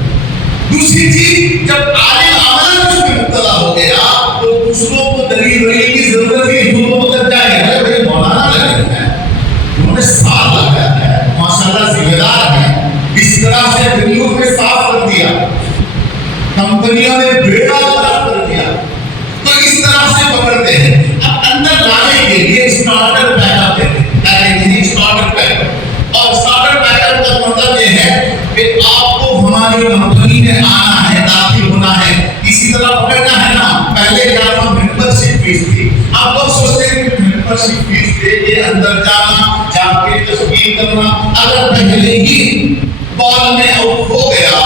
दूसरी चीज, जब आलिम अमल में मुब्तला हो गया तो दूसरों को दलील वली की जरूरत ही नहीं, उनको मतलब क्या है, अरे भाई मौलाना लगे हैं, उन्होंने साथ लगाया है, माशाल्लाह जिम्मेदार है, इस तरह से दिल्ली में साफ कर दिया, कंपनियों ने बेड़ा खराब कर दिया। तो इस तरह से पकड़ते हैं। अब अंदर लाने के लिए स्टार्टर बैकअप देते हैं, क्या कहते हैं? Starter backup. और स्टार्टर बैकअप का मतलब ये है कि आपको हमारी कंपनी में आना है, दाखिल होना है, इसी तरह पकड़ना है ना। पहले क्या था, मेंबरशिप फीस थी। आप लोग सोचते हैं कि मेंबरशिप फीस दे के अंदर जाना, जाके तस्वीर करना, अगर पहले ही बॉल में आउट हो गया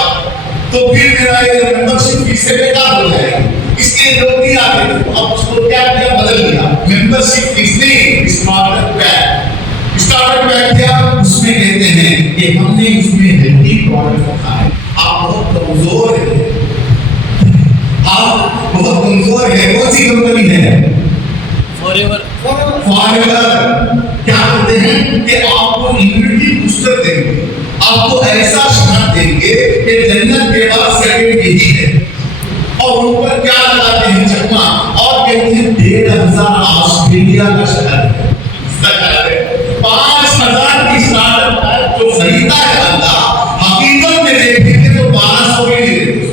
तो फिर मेरा ये मेंबरशिप फीस से बेकार हो जाएगी। इसके लोग नहीं आते, अब उसको क्या किया, बदल दिया, मेंबरशिप फीस नहीं, स्टार्टर पैक। स्टार्टर पैक क्या, उसमें कहते हैं कि हमने इसमें हेल्दी प्रोडक्ट रखा है। आप बहुत कमजोर है, आप बहुत कमजोर है, कौन सी कंपनी है, फॉरएवर। क्या कहते हैं कि आपको इम्यूनिटी बूस्टर देंगे, आपको ऐसा शहर देंगे कि जन्नत के बाद सेकंड यही है। और ऊपर क्या लगाते हैं, चकमा, और कहते हैं 1500 ऑस्ट्रेलिया का शहर है। 5000 की स्टार्टअप है, जो खरीदता है बंदा हकीकत में देखेंगे तो 1200 भी नहीं देते।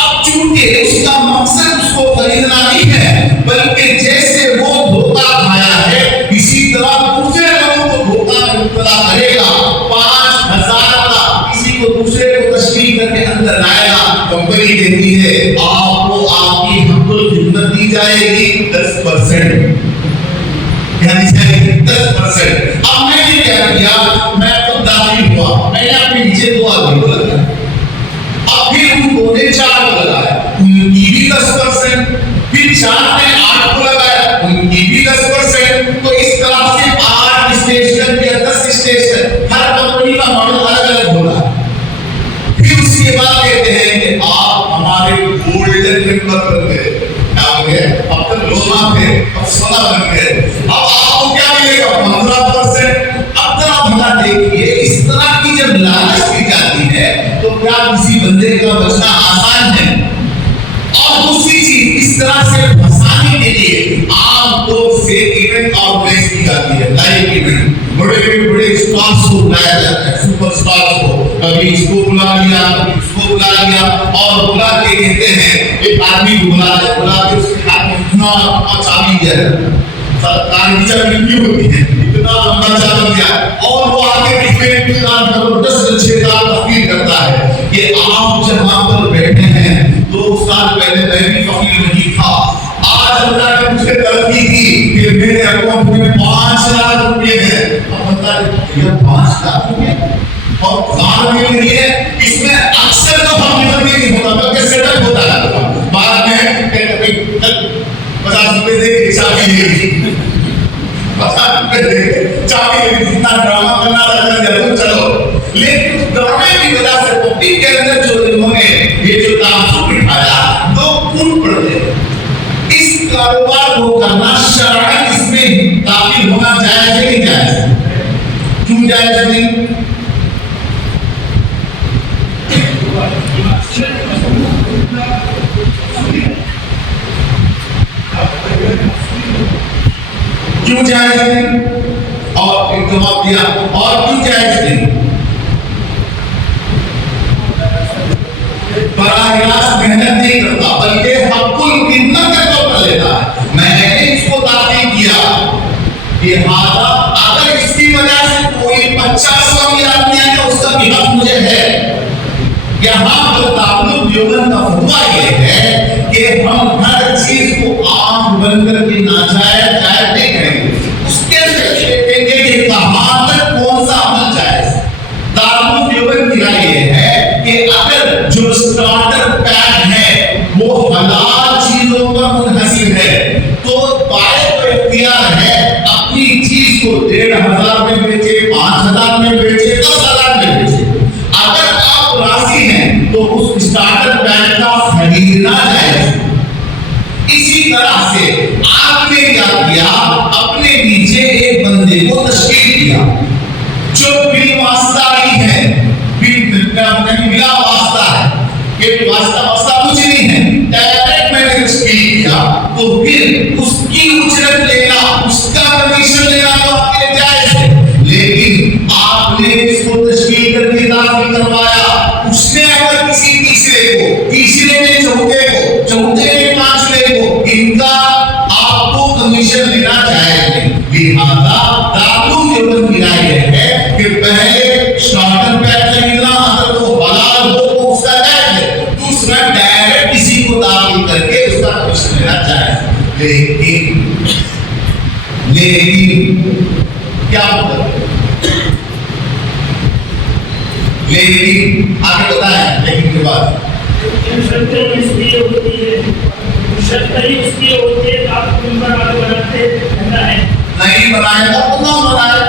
अब चूंकि उसका मकसद उसको खरीदना नहीं है, बल्कि जैसे वो धोखा खाया है इसी तरह दूसरे लोगों को धोखा में मुब्तला करेगा। 5000 का किसी को दूसरे को तस्लीम करके अंदर लाएगा। कंपनी देती है आपको, आपकी हक़ुल खिदमत दी जाएगी 10%, क्या दी जाएगी 10%। अब मैंने क्या किया, मैं तब दाखिल हुआ, मैंने अपने नीचे 2 आदमी को लगाया, अब फिर उनको ने 4 को लगाया, उनकी भी 10%, फिर 4 ने 8 को लगाया, उनकी भी 10%। तो इस तरह से 8 स्टेशन या 10 स्टेशन, हर कंपनी का मॉडल अलग अलग होगा। फिर उसके बाद कहते हैं कि आप हमारे गोल्डन मेंबर बन गए, क्या हो गए, अब तक लोहा थे, अब सोना बन गए। अब आपको क्या मिलेगा, 15%। अब जरा भला देखिए, इस तरह की जब लालच दी जाती है तो क्या किसी बंदे का बचना आसान है। और दूसरी चीज, इस तरह से फंसाने के लिए आमतौर से इवेंट ऑर्गेनाइज की जाती है, लाइव इवेंट, बड़े बड़े स्टार्स को बुलाया जाता है, सुपरस्टार्स को, कभी इसको बुला लिया, कभी इसको बुला लिया, और बुला के कहते हैं एक आदमी को बुला के उसके हाथ में इतना चाबी है, सरकार की चाबी होती है, इतना लंबा चाबी दिया, और वो आगे पीछे दुकान जबरदस्त अच्छेदार तस्वीर करता है कि आप जब वहां पर बैठे हैं 2 साल पहले मैं भी फकीर नहीं था, आज अल्लाह ने मुझे तरक्की की कि मेरे अकाउंट में 5 लाख रुपए हैं। अब बता ये 5 लाख रुपए और कार मिल रही है, इसमें अक्सर तो हम नहीं होता, बल्कि सेटअप होता है। बाद में 50 रुपए दे के चाबी ले, 50 रुपए दे चाबी ले, जितना ड्रामा करना था चलो। लेकिन उस ड्रामे की वजह से पब्लिक के अंदर जो इन्होंने ये जो तासुब बिठाया, लोग फूट पड़ गए। इस कारोबार को करना शरअन इसमें दाखिल होना जायज है कि जायज? क्यों जायज नहीं? क्यों जायज नहीं? और एक जवाब दिया, और क्यों जायज नहीं? बराह रास्त मेहनत नहीं करता, बल्कि हक़ुल खिदमत के तौर पर लेता है। मैंने इसको दाखिल किया, लिहाजा अगर इसकी वजह से कोई 50 भी आदमी है तो उसका भी हक मुझे है। यहाँ पर दारुल देवबंद का फतवा ये है कि हम हर चीज को आम बनकर के नाजायज जायज नहीं करेंगे, उसके अंदर देखेंगे कि कहाँ तक कौन सा अमल जायज। दारुल देवबंद की राय ये है कि अगर जो स्टार्टर पैक है वो हलाल चीजों पर मुनहसिर है तो बाय को इख्तियार है अपनी चीज को 1500 में बेचे, 5000 में बेचे, 10,000 में बेचे। अगर आप राजी हैं तो उस स्टार्टर पैक का खरीदना जायज। इसी तरह से आपने क्या किया, अपने नीचे एक बंदे को तश्कील किया जो बिल वास्ता ही है, नहीं मिला वास्ता है, कि वास्ता कुछ नहीं है, डायरेक्ट मैंने तश्कील किया, तो फिर उसकी उजरत लेना, उसका कमीशन लेना तो आपके जायज है। लेकिन आपने इसको तश्कील करके दाखिल करवाया, उसने अगर किसी तीसरे ने चौथे ने पांचवे को, इनका आपको कमीशन लेना जायज नहीं। लिहाजा दारुल देवबंद की राय है कि पहले स्टार्टर पैक लेकिन क्या मतलब? लेकिन आगे बताएं, लेकिन के बाद शर्तें इसलिए होती है, शर्तें इसलिए होती है, आप नंबर आगे बनाते है नहीं बनाएगा तो ना बनाए,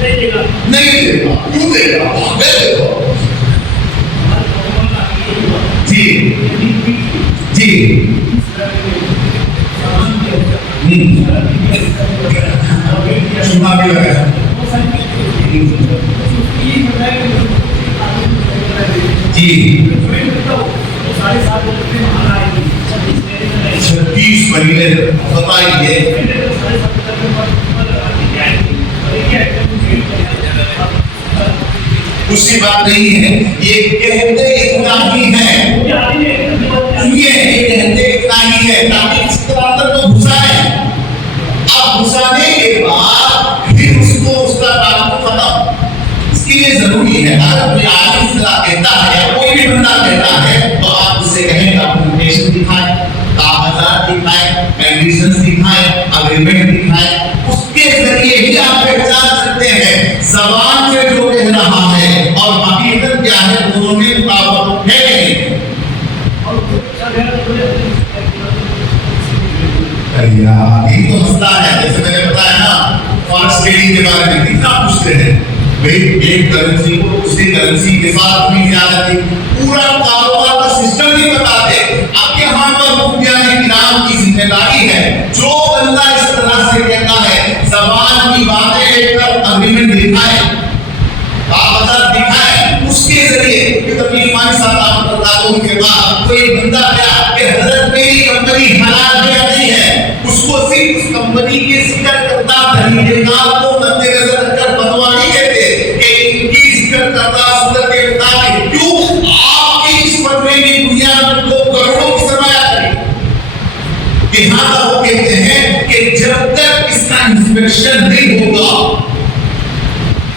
देगा नहीं देगा, क्यों देगा? देगा जी जी सुना भी लगा जी 36 महीने बताइए। उसकी बात नहीं है, ये कहते इतना ही है, ये कहते इतना ही है ताकि इस तरह को घुसाए। अब घुसाने के बाद फिर उसको उसका काम खत्म, इसके लिए जरूरी है अगर कोई आदमी कहता है या कोई भी बंदा कहता है तो आप उससे कहें डॉक्यूमेंटेशन दिखाएं, कागजात दिखाएं, कंडीशंस दिखाएं, एग्रीमेंट दिखाएं, उसके जरिए ही आप पहचान सकते हैं जबान से जो कह रहा है और हकीकत क्या है, दोनों में मुताबिक है नहीं। यही तो मसला है, जैसे मैंने बताया ना फॉरेक्स ट्रेडिंग के बारे में कितना पूछते हैं भाई, एक करेंसी को दूसरी करेंसी के साथ भी ज्यादा पूरा कारोबार का सिस्टम नहीं बताते। अब यहाँ पर मुफ्तियाने किराम की जिम्मेदारी है, जो बंदा इस तरह से कहता है जबान की बातें लेकर एग्रीमेंट दिखाए, कागजात दिखाए, उसके जरिए तकलीफ के बाद कोई बंदा क्या कि हजरत मेरी कंपनी हलाल है नहीं है, उसको सिर्फ उस कंपनी के जिक्र करता तरीकेकार को मद्देनजर रखकर फतवा नहीं देते कि इनकी जिक्र करता सूरत के मुताबिक क्यों आपकी इस फतवे की बुनियाद पर 2 करोड़ की सरमाया करें। लिहाजा वो कहते हैं कि जब तक इसका इंस्पेक्शन नहीं होगा,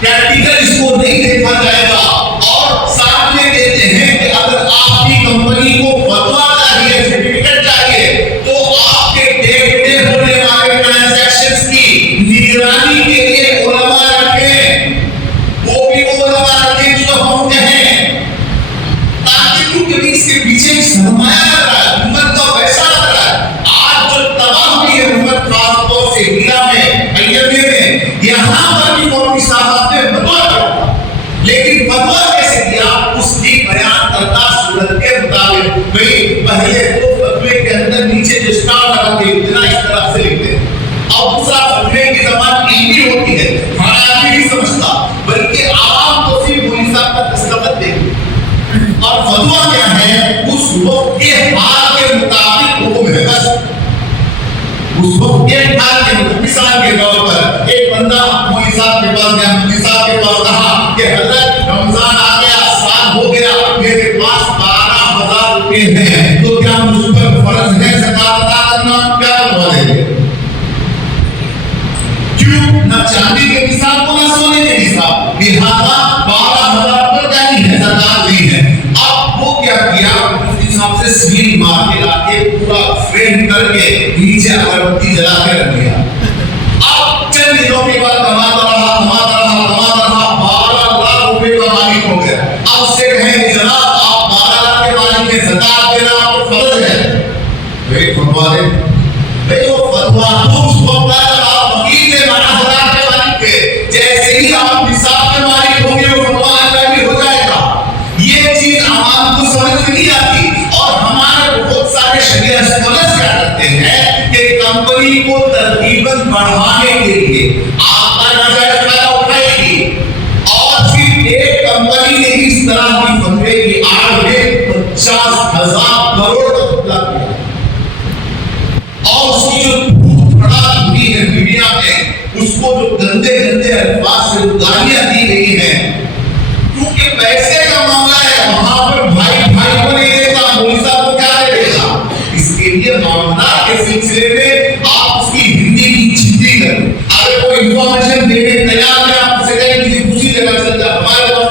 प्रैक्टिकल इसको नहीं देखा जाएगा, और सामने देते हैं कि अगर आपकी कंपनी को फतवा चाहिए, सर्टिफिकेट चाहिए, तो आपके डे टू डे होने वाले ट्रांजैक्शंस की निगरानी के लिए उलमा रखें, वो भी उलमा रखें जो हम कहें, ताकि क्योंकि इसके पीछे सरमाया लग रहा है, उम्मत का पैसा लग रहा है। आज जो तबाह हुई है उम्मत, खासतौर से हीरा में, अय्यबे में, यहाँ पर भी मौलवी साहब ने फतवा दिया, लेकिन फतवा कैसे दिया उसकी बयान करता सूरत के मुताबिक। भाई पहले तो फतवे के अंदर नीचे जो स्टार लगाते हैं इतना इस तरह से लिखते हैं, और दूसरा फतवे की जबान इल्मी होती है, हमारा आदमी नहीं समझता, बल्कि आवाम को सिर्फ मौलवी साहब का दस्तखत देंगे और फतवा क्या है उस वक्त के हाल के मुताबिक हुक्म है बस। उस वक्त के हाल के मिसाल के तौर पर एक बंदा मौलवी साहब के पास गया, मौलवी साहब के पास कहा कि हजरत रमजान आ गया, साल हो गया, मेरे पास 12,000 रुपए हैं, तो क्या मुझ पर फर्ज है ज़कात अदा करना? क्या बोलेंगे? क्यों? ना चांदी के निसाब को ना सोने के निसाब, लिहाजा 12,000 पर क्या नहीं है, ज़कात नहीं है। अब वो क्या किया, से सील मार के लाके पूरा फ्रेम करके नीचे अगरबत्ती जला के रख दिया। अब चंद दिनों के बाद कमाता रहा 12 लाख रुपए का मालिक हो गया। अब उससे कहें जनाब आप 12 लाख के मालिक के ज़कात देना आपको फर्ज है, भाई फतवा दे, भाई वो फतवा तो उस वक्त आप वकील ने 12,000 के मालिक के, जैसे ही आप निसाब के मालिक होंगे वो फतवा अल्लाह हो जाएगा। ये चीज आवाम को समझ में नहीं आती, और हमारे बहुत सारे शरीयत स्कॉलर्स क्या करते हैं कि कंपनी को तरकीबन बढ़ाने के लिए आपका नाजायज फायदा उठाएगी, और फिर एक कंपनी ने इस तरह की फतवे की आड़ में 50,000 करोड़ का घपला किया, और उसकी जो धूप खड़ा हुई है मीडिया में, उसको जो गंदे गंदे अल्फाज से गालियां दी गई हैं, क्योंकि पैसे का मामला है, वहां पर भाई भाई को नहीं देता, मौलवी साहब को क्या दे देगा। इसके लिए मामला के सिलसिले में आप उसकी हिंदी की जिद्दी करें, अगर कोई इंफॉर्मेशन देने तैयार है आप उसे कहें किसी दूसरी जगह चल जा, हमारे पास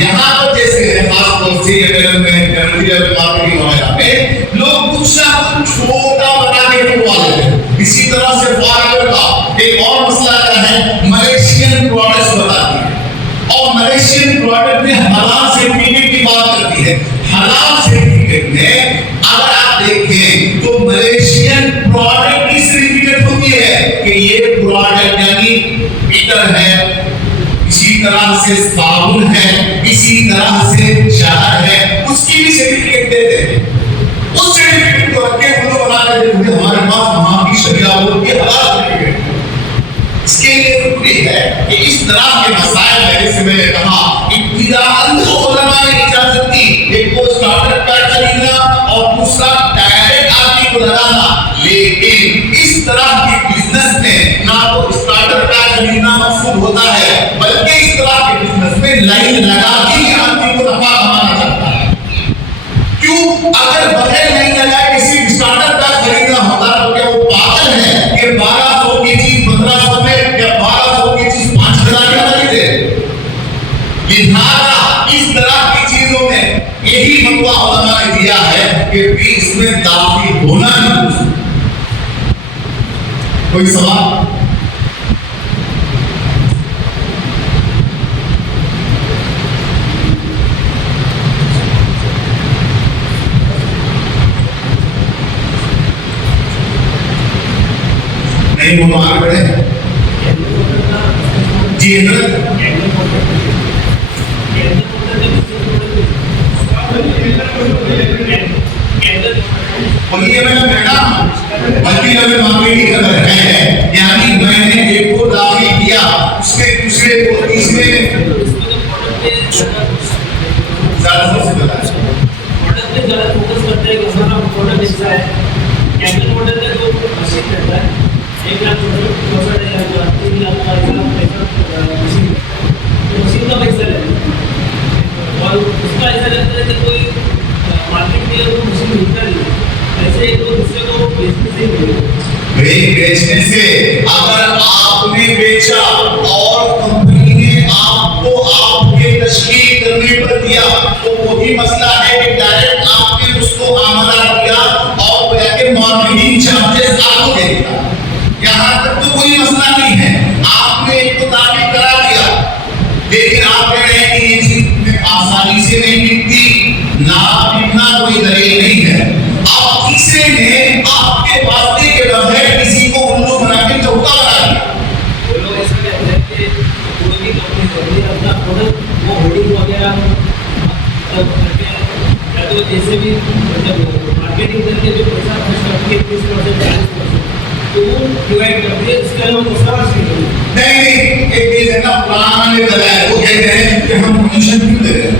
यहाँ पर जैसे है खास तौर से अगर मैं कमर्शियल मार्केटिंग वगैरह में लोग कुछ ना कुछ छोटा बना के खुलवा लेते हैं। इसी तरह से फाइबर का एक और मसला क्या है, मलेशियन प्रोडक्ट्स बताती है और मलेशियन प्रोडक्ट में हलाल सर्टिफिकेट की बात करती है। हलाल सर्टिफिकेट में अगर आप देखें तो मलेशियन प्रोडक्ट की सर्टिफिकेट होती है कि ये प्रोडक्ट यानी इतर है, इसी तरह से साबुन है, इसी तरह से शहद है, उसकी भी सर्टिफिकेट देते हैं। उस सर्टिफिकेट को रख के हम लोग बना के देते हैं हमारे पास वहां की शरिया बोर्ड की हलाल सर्टिफिकेट। इसके लिए जरूरी है कि इस तरह के मसाइल है, जैसे मैंने कहा इब्तिदाअन तो उलमा ने इजाजत दी, एक को स्टार्टर पैक खरीदना और दूसरा डायरेक्ट आदमी को लगाना, लेकिन इस तरह के बिजनेस में ना तो स्टार्टर पैक खरीदना मकसूद होता है, बल्कि इस तरह के बिजनेस में लाइन लगा के आदमी को नफा कमाना चाहता है। क्यों? अगर बगैर लाइन लगाए किसी स्टार्टर पैक खरीदना होता तो क्या वो पागल है कि 1200 की चीज 1500 में या 1200 की चीज 5000 में खरीदे? लिहाजा इस तरह की चीजों में यही फतवा उलमा ने दिया है कि बीच में दाखिल होना नहीं। कोई सवाल? नहीं बोलो, आगे बढ़े। जी बोलिए मैडम, मल्टी लेवल मार्केटिंग अगर है यानी मैंने एक को दाखिल किया, उसके दूसरे को तीसरे ज्यादा से बताया प्रोडक्ट पे ज्यादा फोकस करते हैं कि हमारा प्रोडक्ट ऐसा है। कैंडल मॉडल का जो मशीन रहता है 1,64,000 3 लाख का पैसा मशीन का पैसा लगता है और उसका ऐसा लगता है कि कोई मार्केट में वो मशीन मिलता नहीं है, ऐसे एक दूसरे को बेचने से बेचने से अगर आपने बेचा और कंपनी ने आपको आपके तशकील करने पर दिया तो वही मसला है कि डायरेक्ट आपने उसको आमदा किया और वो जाके मार्केटिंग चार्जेस आपको दे दिया। यहाँ तक तो कोई मसला नहीं है, आपने एक को दाखिल करा दिया, लेकिन आप कह रहे हैं कि ये चीज आसानी से नहीं मिलती, ना मिलना कोई दलील नहीं है। आप तीसरे ने आपके वास्ते के बगैर किसी को उल्लू बना के चौका बना दिया। वो लोग ऐसा कहते हैं कि कोई भी कंपनी होती है अपना प्रोडक्ट वो होर्डिंग वगैरह करके या तो जैसे भी मतलब मार्केटिंग करके जो पैसा खर्च करती है 30% 40% तो वो डिवाइड करती है, इसके अलावा दूसरा कुछ नहीं। एक चीज है ना, पुराना ने बताया, वो कहते हैं कि हम कमीशन क्यों दे रहे हैं,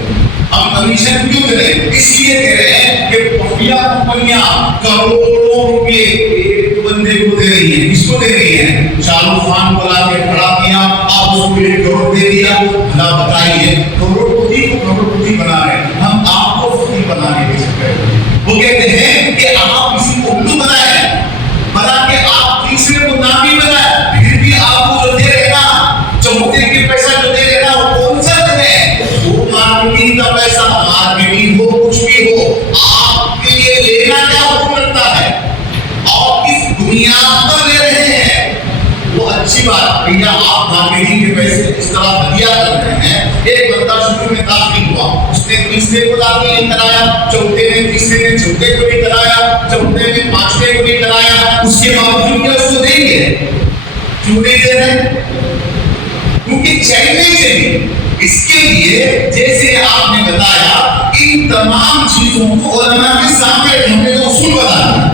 हम कमीशन क्यों दे रहे हैं, इसलिए दे रहे हैं कि खुफिया कंपनियां करोड़ों रुपए एक बंदे को दे रही है। किसको दे रही है? शाहरुख खान को ला के खड़ा किया, आप उसको 1 करोड़ दे दिया, भला बताइए करोड़पति को करोड़पति बना रहे हैं, हम आपको फकीर बना के दे सकते हैं। वो कहते हैं कि आप किसी को उल्लू बनाए, बना के आप तीसरे को ना भी बनाए, फिर भी आपको जो दे रहे ना, चौथे के पैसा जो दे रहे ना, वो कौन सा दे रहे हैं? वो मार्केटिंग का पैसा, मार्केटिंग हो कुछ भी हो, आपके लिए लेना क्या हुक्म लगता है और इस दुनिया पर ले रहे हैं, वो अच्छी बात भैया। आप मार्केटिंग के पैसे इस तरह हदिया कर रहे हैं। एक बंदा शुरू में दाखिल हुआ, उसने तीसरे को दाखिल नहीं कराया, चौथे ने तीसरे ने चौथे को नहीं कराया, चौथे ने पांचवे को नहीं कराया, उसके बावजूद क्या उसको देंगे? क्यों नहीं दे रहे? क्योंकि चैन नहीं चाहिए। इसके लिए जैसे आपने बताया इन तमाम चीजों को उलमा के सामने हमने तो उसूल बता दिया,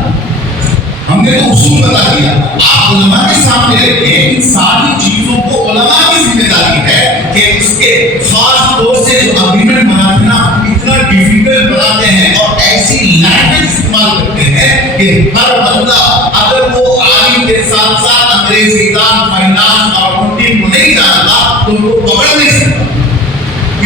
हमने तो उसूल बता दिया, आप उलमा के सामने रखें। इन सारी चीजों को उलमा की जिम्मेदारी है कि उसके खास तौर से जो अग्रीमेंट बनाना इतना डिफिकल्ट बनाते हैं और ऐसी लैंग्वेज इस्तेमाल करते हैं कि हर बंदा अगर वो आलिम के साथ साथ अंग्रेजी दान, फाइनेंस और अकाउंटिंग को नहीं जानता तो उनको पकड़ नहीं सकता।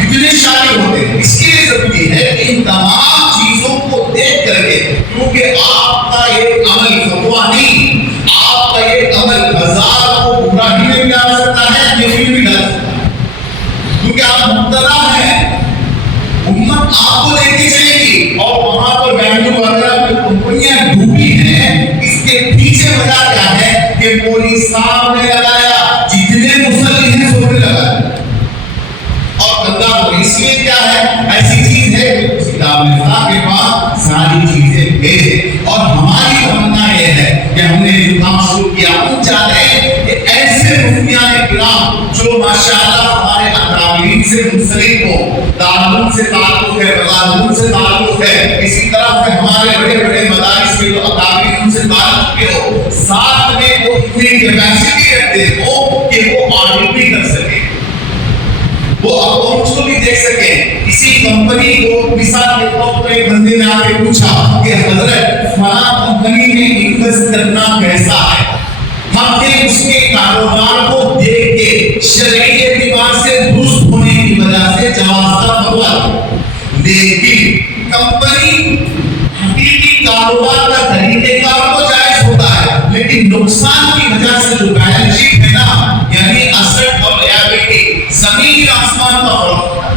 इतने शामिल होते हैं। इसके लिए जरूरी है कि इन तमाम चीजों को देख करके, क्योंकि आपका ये अमल फतवा नहीं, आपका ये अमल हजार को गुमराही में भी डाल सकता है, ये भी डाल सकता है, क्योंकि आप मुब्तला हैं। कीमत आपको देके चलेगी। और वहां पर बेंगलुरु वगैरह की कंपनियां डूबी हैं, इसके पीछे वजह क्या है कि मोदी साहब ने लगाया, जितने मुसल्ली हैं सबने लगाया। और गद्दार इसलिए क्या है, ऐसी चीज है कि किताब में के पास सारी चीजें भेजे। और हमारी तमन्ना यह है कि हमने जो काम शुरू किया, हम चाहते हैं कि ऐसे मुफ्तियान किराम जो माशाअल्लाह हमारे अकाबिरीन से मुंसलिक हो, ताल्लुक से ताल्लुक है, मज़ाहिब से ताल्लुक है, इसी तरह से हमारे बड़े बड़े मदारिस के जो अकाबिरीन से ताल्लुक के हो, साथ में वो इतनी कैपेसिटी रखते हो कि वो ऑडिट भी कर सके, वो अकाउंट्स को भी देख सके। इसी कंपनी को मिसाल के तौर पर एक बंदे ने आके पूछा कि हजरत फलां कंपनी में इन्वेस्ट करना कैसा है, हमने उसके कारोबार को देख के शरीय एतबार से दुरुस्त होने की वजह से जवाब हुआ, लेकिन कंपनी हकीकी कारोबार का तरीकेकार तो जायज होता है, लेकिन नुकसान की वजह से जो बैलेंस शीट है ना, यानी एसेट और लायबिलिटी जमीन आसमान का फर्क होता है।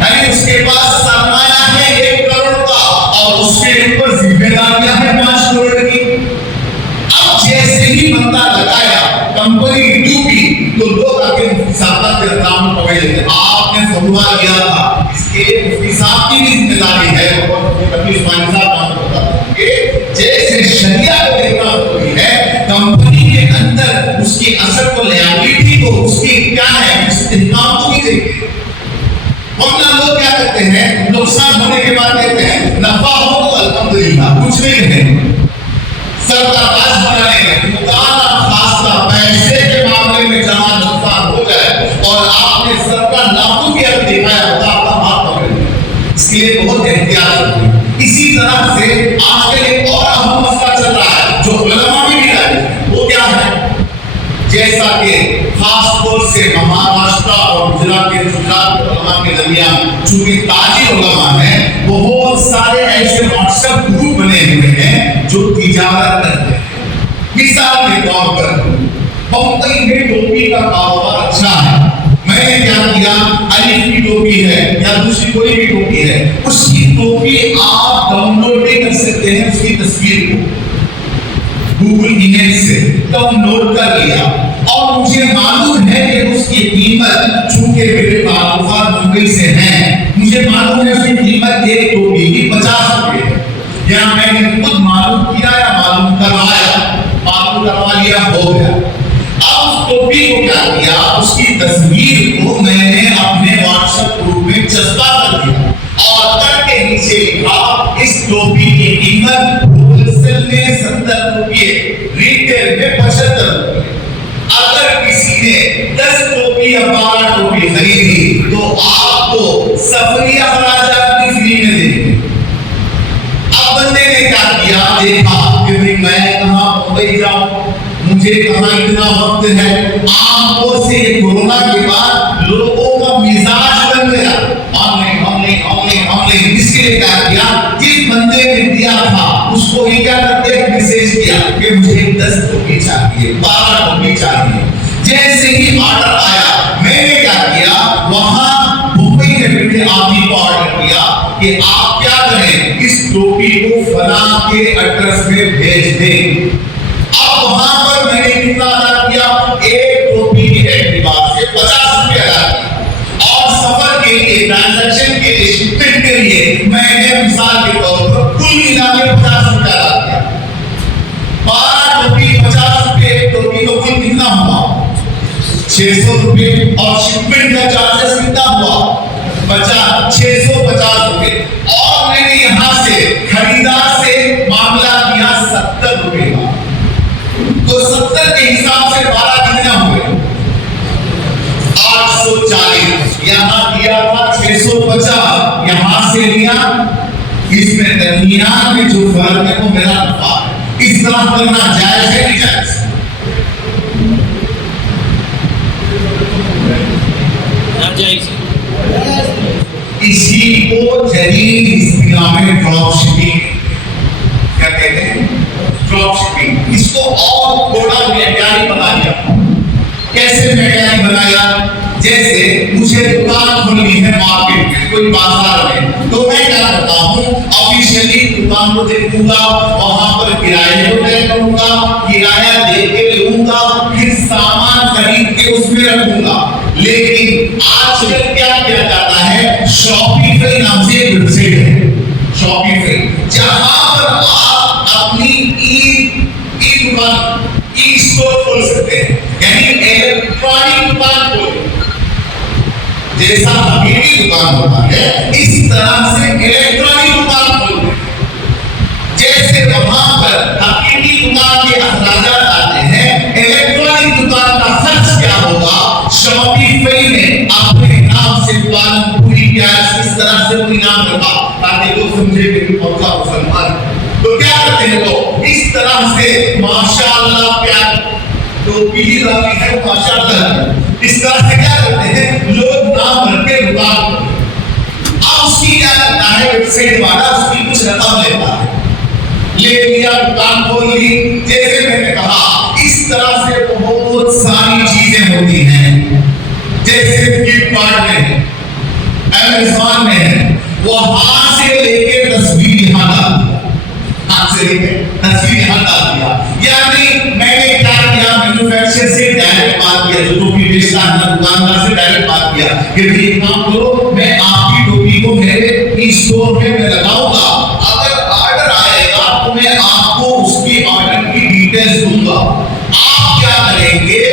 यानी उसके पास सरमाया है 1 करोड़ का और उसके ऊपर जिम्मेदारियां हैं 5 करोड़ की। अब जैसे ही बंदा लगाया, कंपनी डूबी, तो लोग आके मुफ्ती साहब के नाम पकड़ लेते, आपने फतवा दिया था, इसके मुफ्ती साहब की भी जिम्मेदारी है। और मुफ्ती उस्मानी साहब नाम होता है, जैसे शरिया को देखना जरूरी है, कंपनी के अंदर उसकी असर को, लायबिलिटी को, उसकी क्या है, इस्तेमाल को भी देखिए। वरना लोग क्या करते हैं, नुकसान होने के बाद कहते हैं नफा हो तो अल्हम्दुलिल्लाह, कुछ नहीं कहते, सरकार आज बनाने में मुकाना खासा पैसे के मामले में जहां नुकसान हो जाए और आपने सरकार लाखों रुपया दिखाया होता, आपका हाथ पकड़ लिया। इसके लिए बहुत एहतियात रखिए। इसी तरह से आजकल एक और अहम मसला चल रहा है जो उलमा भी मिला है, वो क्या है, जैसा कि खास तौर से महाराष्ट्र और गुजरात के उलमा के दरमियान चूंकि ताजी उलमा है, बहुत सारे ऐसे व्हाट्सएप ग्रुप बने हुए हैं जो तिजारत करते हैं। मिसाल के तौर पर मुंबई में टोपी का कारोबार अच्छा है, मैंने क्या किया, अलिफ की टोपी है या दूसरी कोई भी टोपी है, उसकी टोपी आप डाउनलोड भी कर सकते हैं, उसकी तस्वीर को गूगल इमेज से डाउनलोड कर लिया और मुझे मालूम है कि उसकी कीमत, चूंकि मेरे ताल्लुकात मुंबई से हैं, मुझे मालूम है उसकी कीमत एक टोपी की 50 रुपये है। या मैंने खुद मालूम किया या मालूम करवा लिया, हो गया। अब उस टोपी को क्या किया, उसकी तस्वीर को मैंने अपने व्हाट्सएप ग्रुप में चस्पा कर दिया और करके नीचे लिखा, इस टोपी की कीमत होलसेल में 70 रुपये, रिटेल में 75 रुपये। अगर किसी ने 10 टोपी या 12 टोपी खरीदी तो आपको सफरी अखराजात भी फ्री में देंगे। अब बंदे ने क्या किया, देखा कि भाई मैं कहाँ मुंबई जाऊं, मुझे कहाँ इतना वक्त है। आमतौर से कोरोना के बाद लोगों का मिजाज बन गया, ऑनलाइन। इसके लिए क्या किया, जिस बंदे ने दिया था उसको ही क्या करके मैसेज किया कि मुझे 10 टोपी चाहिए, 12 टोपी चाहिए। जैसे ही ऑर्डर आया, मैंने क्या किया, वहां मुंबई के बेटे आदमी को ऑर्डर किया कि आप क्या करें, इस टोपी को फलां के एड्रेस में भेज दें। अब वहां पर मैंने कितना अदा किया, एक टोपी के एतबार से 50 रुपये अदा किया और सफर के लिए, ट्रांजैक्शन के लिए, शिपमेंट के लिए मैंने मिसाल के तौर पर कुल मिला के 50 रुपये अदा किया। 12 टोपी 50 रुपये, एक टोपी तो कुल कितना हुआ, 600 रुपये और शिपमेंट का चार्जेस कितना हुआ, 650 रुपये। और मैंने यहां से खरीदार से मामला किया 70 रुपये का, तो 70 के हिसाब से 12 कितना हुए, 840। यहां दिया था 650, यहां से लिया, इसमें दरमियान में जो फर्क है वो मेरा नफा है। इस तरह करना जायज है नहीं जायज? इसी को जरीन इस्तिलाह में ड्रॉप शिपिंग क्या कहते हैं, ड्रॉप शिपिंग। इसको और थोड़ा वैज्ञानिक बना दिया। कैसे वैज्ञानिक बनाया, जैसे मुझे दुकान खोलनी है मार्केट में, कोई बाजार में, तो मैं क्या करता हूँ, ऑफिशियली दुकान को देखूंगा, वहां पर किराए को तय करूंगा, किराया दे के लूंगा, फिर सामान खरीद के उसमें रखूंगा। लेकिन आजकल क्या किया जाता है, शॉपिफाई नाम से एक वेबसाइट है, शॉपिफाई, जहां पर आप अपनी ई दुकान, ई स्टोर खोल सकते हैं, यानी इलेक्ट्रॉनिक दुकान खोल। जैसा हकीकी दुकान होता है, इस तरह से इलेक्ट्रॉनिक दुकान खोल। जैसे वहां पर हकीकी दुकान के अखराजात आते हैं, इलेक्ट्रॉनिक दुकान का खर्च क्या होगा, शॉपिफाई ने अपने नाम से दुकान पूरी किया, इस तरह से पूरी नाम रखा ताकि लोग समझे कि कौन सा मुसलमान। तो क्या करते हैं लोग, इस तरह से माशाअल्लाह प्यार टोपी वाली है माशाअल्लाह, इस तरह से क्या करते हैं लोग नाम रख के दुकान। अब उसकी क्या करता है वेबसाइट वाला, उसकी कुछ रकम लेता है, ले लिया दुकान खोल ली। जैसे मैंने कहा, इस तरह से बहुत सारी चीजें होती हैं, जैसे फ्लिपकार्ट में, अमेज़न में, वहां से लेके तस्वीर यहाँ डाल दिया, हाथ से लेके तस्वीर यहाँ डाल दिया। यानी मैंने क्या किया, मैन्युफैक्चरर से डायरेक्ट बात किया, जो टोपी बेचता है दुकानदार से डायरेक्ट बात किया कि भाई काम करो, मैं आपकी टोपी को मेरे स्टोर में मैं लगाऊंगा, अगर ऑर्डर आएगा तो मैं आपको उसकी ऑर्डर की डिटेल्स दूंगा। आप क्या करेंगे,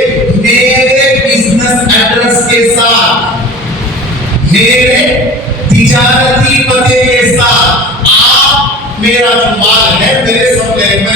मेरे बिजनेस एड्रेस के साथ, मेरे तिजारती पते के साथ आप मेरा जो माल है, मेरे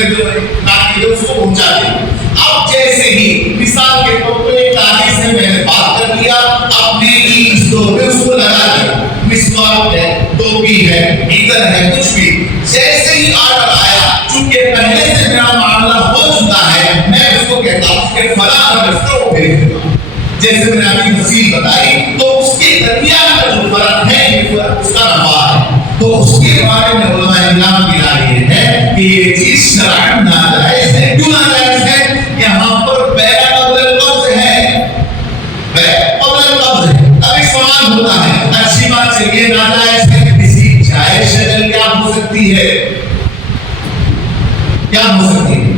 जो नाकी है उसको पहुंचा देंगे। अब जैसे ही मिसाल के तौर पर एक तारीख से मैंने बात कर लिया, अपने ई स्टोर में उसको लगा दिया, मिसवाक है, टोपी है, इधर है, कुछ भी। जैसे ही ऑर्डर आया, चूंकि पहले से मेरा मामला हो चुका है, मैं उसको कहता हूं कि फलां एड्रेस को भेज दूंगा। जैसे मैंने आपकी तफसील बताई, तो उसके दरमियान का जो फर्क है, ये फर्क उसका नफा है। तो उसके बारे में उलमाए इस्लाम की राय है कि ये चीज शरअन नाजायज है। क्यों नाजायज है? यहाँ पर बैअ क़ब्ल क़ब्ज़ है, बैअ क़ब्ल क़ब्ज़ है। अब एक सवाल होता है, अच्छी बात चलिए नाजायज है, किसी जायज शक्ल क्या हो सकती है, क्या हो सकती है?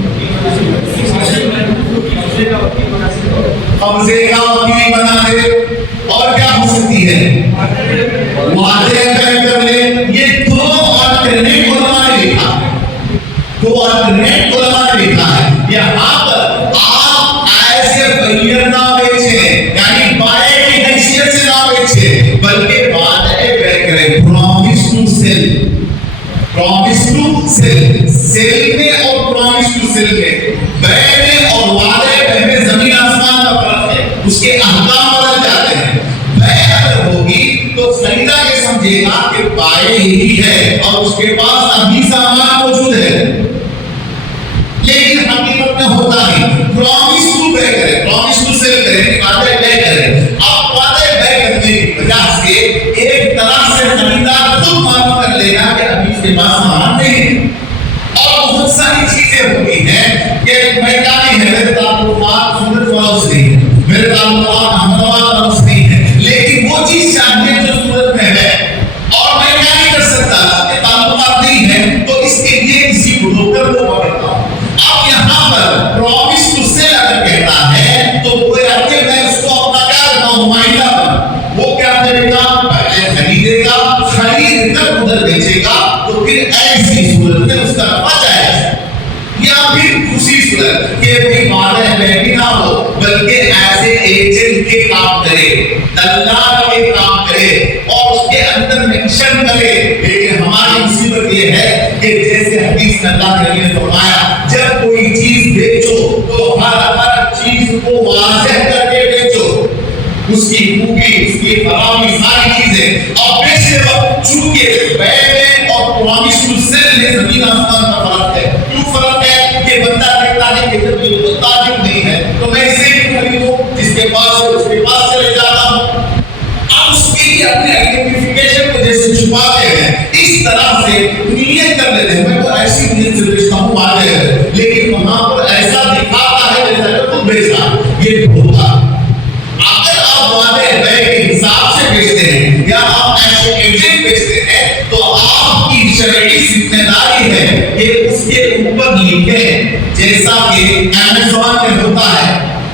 कब्जे का वकील बना दे, और क्या हो सकती है, वादे कर ले। ये दो अल्टरनेट उलमा ने लिखा है, दो अल्टरनेट उलमा ने लिखा है। यहाँ पर आप ऐसे बैयर ना बेचे, यानी बाय की हैसियत से ना बेचे, बल्कि वादे करें, promise to sell, promise to sell, sale में और प्रॉमिस टू सेल में, बैय में और वादे में जमीन आसमान का फर्क है, उसके अहकाम बदल जाते हैं। बैय अगर होगी तो खरीदार ये समझेगा कि बाय यही है और उसके पास अभी सामान मौजूद है, लेकिन हकीकत में होता नहीं। प्रॉमिस टू बैय करें, प्रॉमिस टू सेल करें, वादे बैय करें। अब वादे बैय करने की वजह से एक तरह से खरीदार खुद मालूम कर लेगा कि अभी उसके पास सामान नहीं है। और बहुत सारी चीजें होती हैं कि मैं क्या नहीं है, मेरे ताल्लुकात सूरत वालों से नहीं है, मेरे ताल्लुकात अहमदाबाद वालों से नहीं है, लेकिन वो चीज चाहिए जो सूरत में है, और मैं क्या नहीं कर सकता कि ताल्लुकात नहीं है, तो इसके लिए किसी ब्रोकर को पकड़ता हूं। अब यहाँ पर प्रॉमिस टू सेल अगर कहता है, तो कोई आके मैं उसको अपना क्या करता हूं, नुमाइंदा बना, वो क्या करेगा, पहले खरीदेगा, खरीद कर उधर बेचेगा, तो फिर ऐसी सूरत में उसका नफा जाएगा। या फिर दूसरी सूरत कि भाई वादा बैठी ना हो, बल्कि ऐसे एजेंट के काम करे, दलाल के काम करे और उसके अंदर मेंशन करे। लेकिन हमारी मुसीबत ये है कि जैसे हदीस में अल्लाह के नबी ने फरमाया, जब कोई चीज बेचो तो हर चीज को वाज़ेह करके बेचो, उसकी खूबी, उसकी खराबी, सारी चीजें। और बेचते वक्त चूंकि बैय और प्रॉमिस टू सेल में जमीन आसमान का फर्क है। क्यों फर्क है? कि बंदा कहता है कि जब ये तो ताजुब नहीं है तो मैं इसे ही खरीदूं, जिसके पास है उसके पास चले जाता हूं। अब उसके लिए अपने आइडेंटिफिकेशन को जैसे छुपाते हैं, इस तरह से नीयत कर लेते हैं, मैं तो ऐसी नीयत से बेचता हूं वादे है, लेकिन वहां पर ऐसा दिखाता है जैसा कि खुद बेचता, ये होता। अगर आप वादे बैय के हिसाब से बेचते हैं या आप ऐसे है कि उसके ऊपर लिखे, जैसा कि अमेज़न में होता है,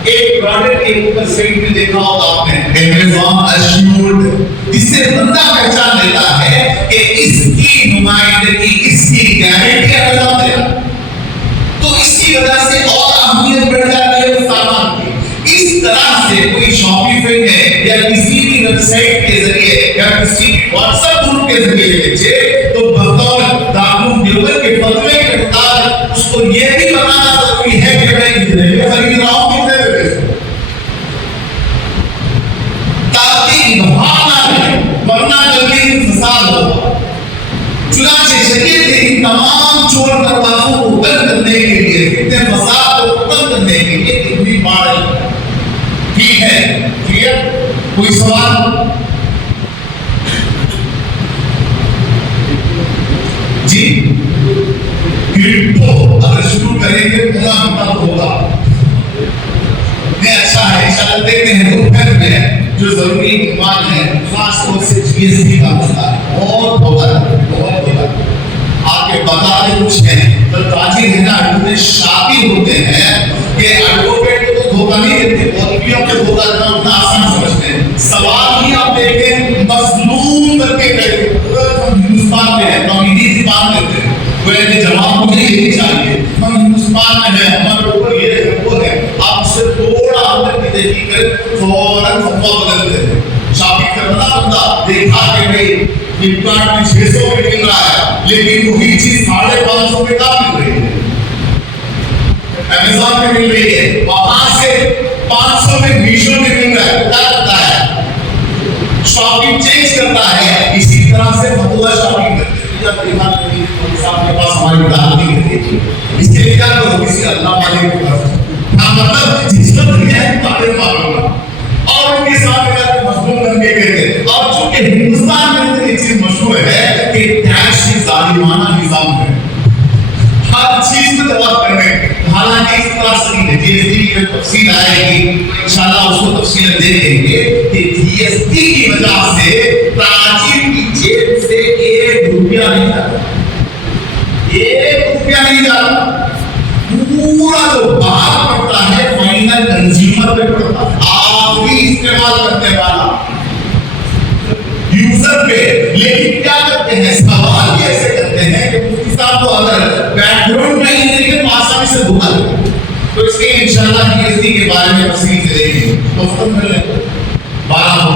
एक प्रोडक्ट के ऊपर साइड में देखा होगा आपने, अमेज़न अश्योर्ड, इससे बंदा पहचान लेता है कि इसकी नुमाइंदगी, इसकी गारंटी अमेज़न दे रहा है। तो इसकी वजह से और अहमियत बढ़ जाती है उस सामान की। इस तरह से कोई शॉपिफाई में या किसी भी वेबसाइट के जरिए या किसी भी व्हाट्सएप ग्रुप के जरिए बेचे, तो बतौर दारुल देवबंद के फतवे के मुताबिक उसको ये भी बताना जरूरी है कि मैं कितने में खरीद रहा हूं, कितने में बेच रहा हूं, ताकि इबहाम ना रहे, वरना जल्दी फसाद होगा। चुनांचे शरीयत के इन तमाम चोर दरवाजों को बंद करने के लिए, इतने फसाद को खत्म करने के लिए कितनी बार ठीक है, क्लियर? कोई सवाल? जी, क्रिप्टो अगर शुरू करेंगे पूरा मतलब होगा, ये अच्छा है, इंशाल्लाह देखते हैं। दोपहर में जो जरूरी इमाम है, खास तौर से जीएसटी का मसला है, बहुत होगा। आपके बताते कुछ है, तो ताजिर है ना, इतने शातिर होते हैं कि एडवोकेट को धोखा नहीं देते, वकीलों को धोखा देना उतना आसान समझते हैं। सवाल ही आप देखें, मजलूम करके हम हिंदुस्तान में है, तो हम हिंदी बात करते हैं, वैसे जवाब मुझे यही चाहिए, हम हिंदुस्तान में है, हमारे ऊपर ये है वो है, आप उससे थोड़ा अंदर की देखी कर फौरन फतवा बदलते हैं। शॉपिंग करना बंदा देखा कि भाई फ्लिपकार्ट में 600 में मिल रहा है, लेकिन वही चीज 550 में कहाँ मिल रही है, अमेज़न में मिल रही है, वहां से 500 में मीशो में मिल रहा है। क्या करता है, शॉपिंग चेंज करता है। इसी तरह से फतवा शॉपिंग करते हैं। जब देखा के पास हमारी दादी है, इसके लिए क्या करो, किसी अल्लाह वाले के पास, हाँ मतलब जिसका दुनिया है बारे में मालूम है, और उनके साथ मजलूम बन के गए थे। और चूंकि हिंदुस्तान में एक चीज मशहूर है कि टैक्स की जालिमाना निजाम है, हर चीज में दबाव करने, हालांकि इस तरह से नहीं है। जीएसटी की तफसील आएगी, इंशाल्लाह उसको तफसील देखेंगे कि जीएसटी की वजह से ताजिर की जेब से 1 रुपया नहीं जाता, 1 रुपया नहीं जाता, पूरा जो बाहर पड़ता है फाइनल कंज्यूमर पे पड़ता है, आखिरी इस्तेमाल करने वाला यूजर पे। लेकिन क्या करते हैं, सवाल ये ऐसे करते हैं कि मुफ्ती साहब को अगर बैकग्राउंड नहीं है लेकिन आसानी से धोखा दे, तो इसलिए इंशाल्लाह जीएसटी के बारे में तफसील से देखेंगे। तो खत्म कर लेते 12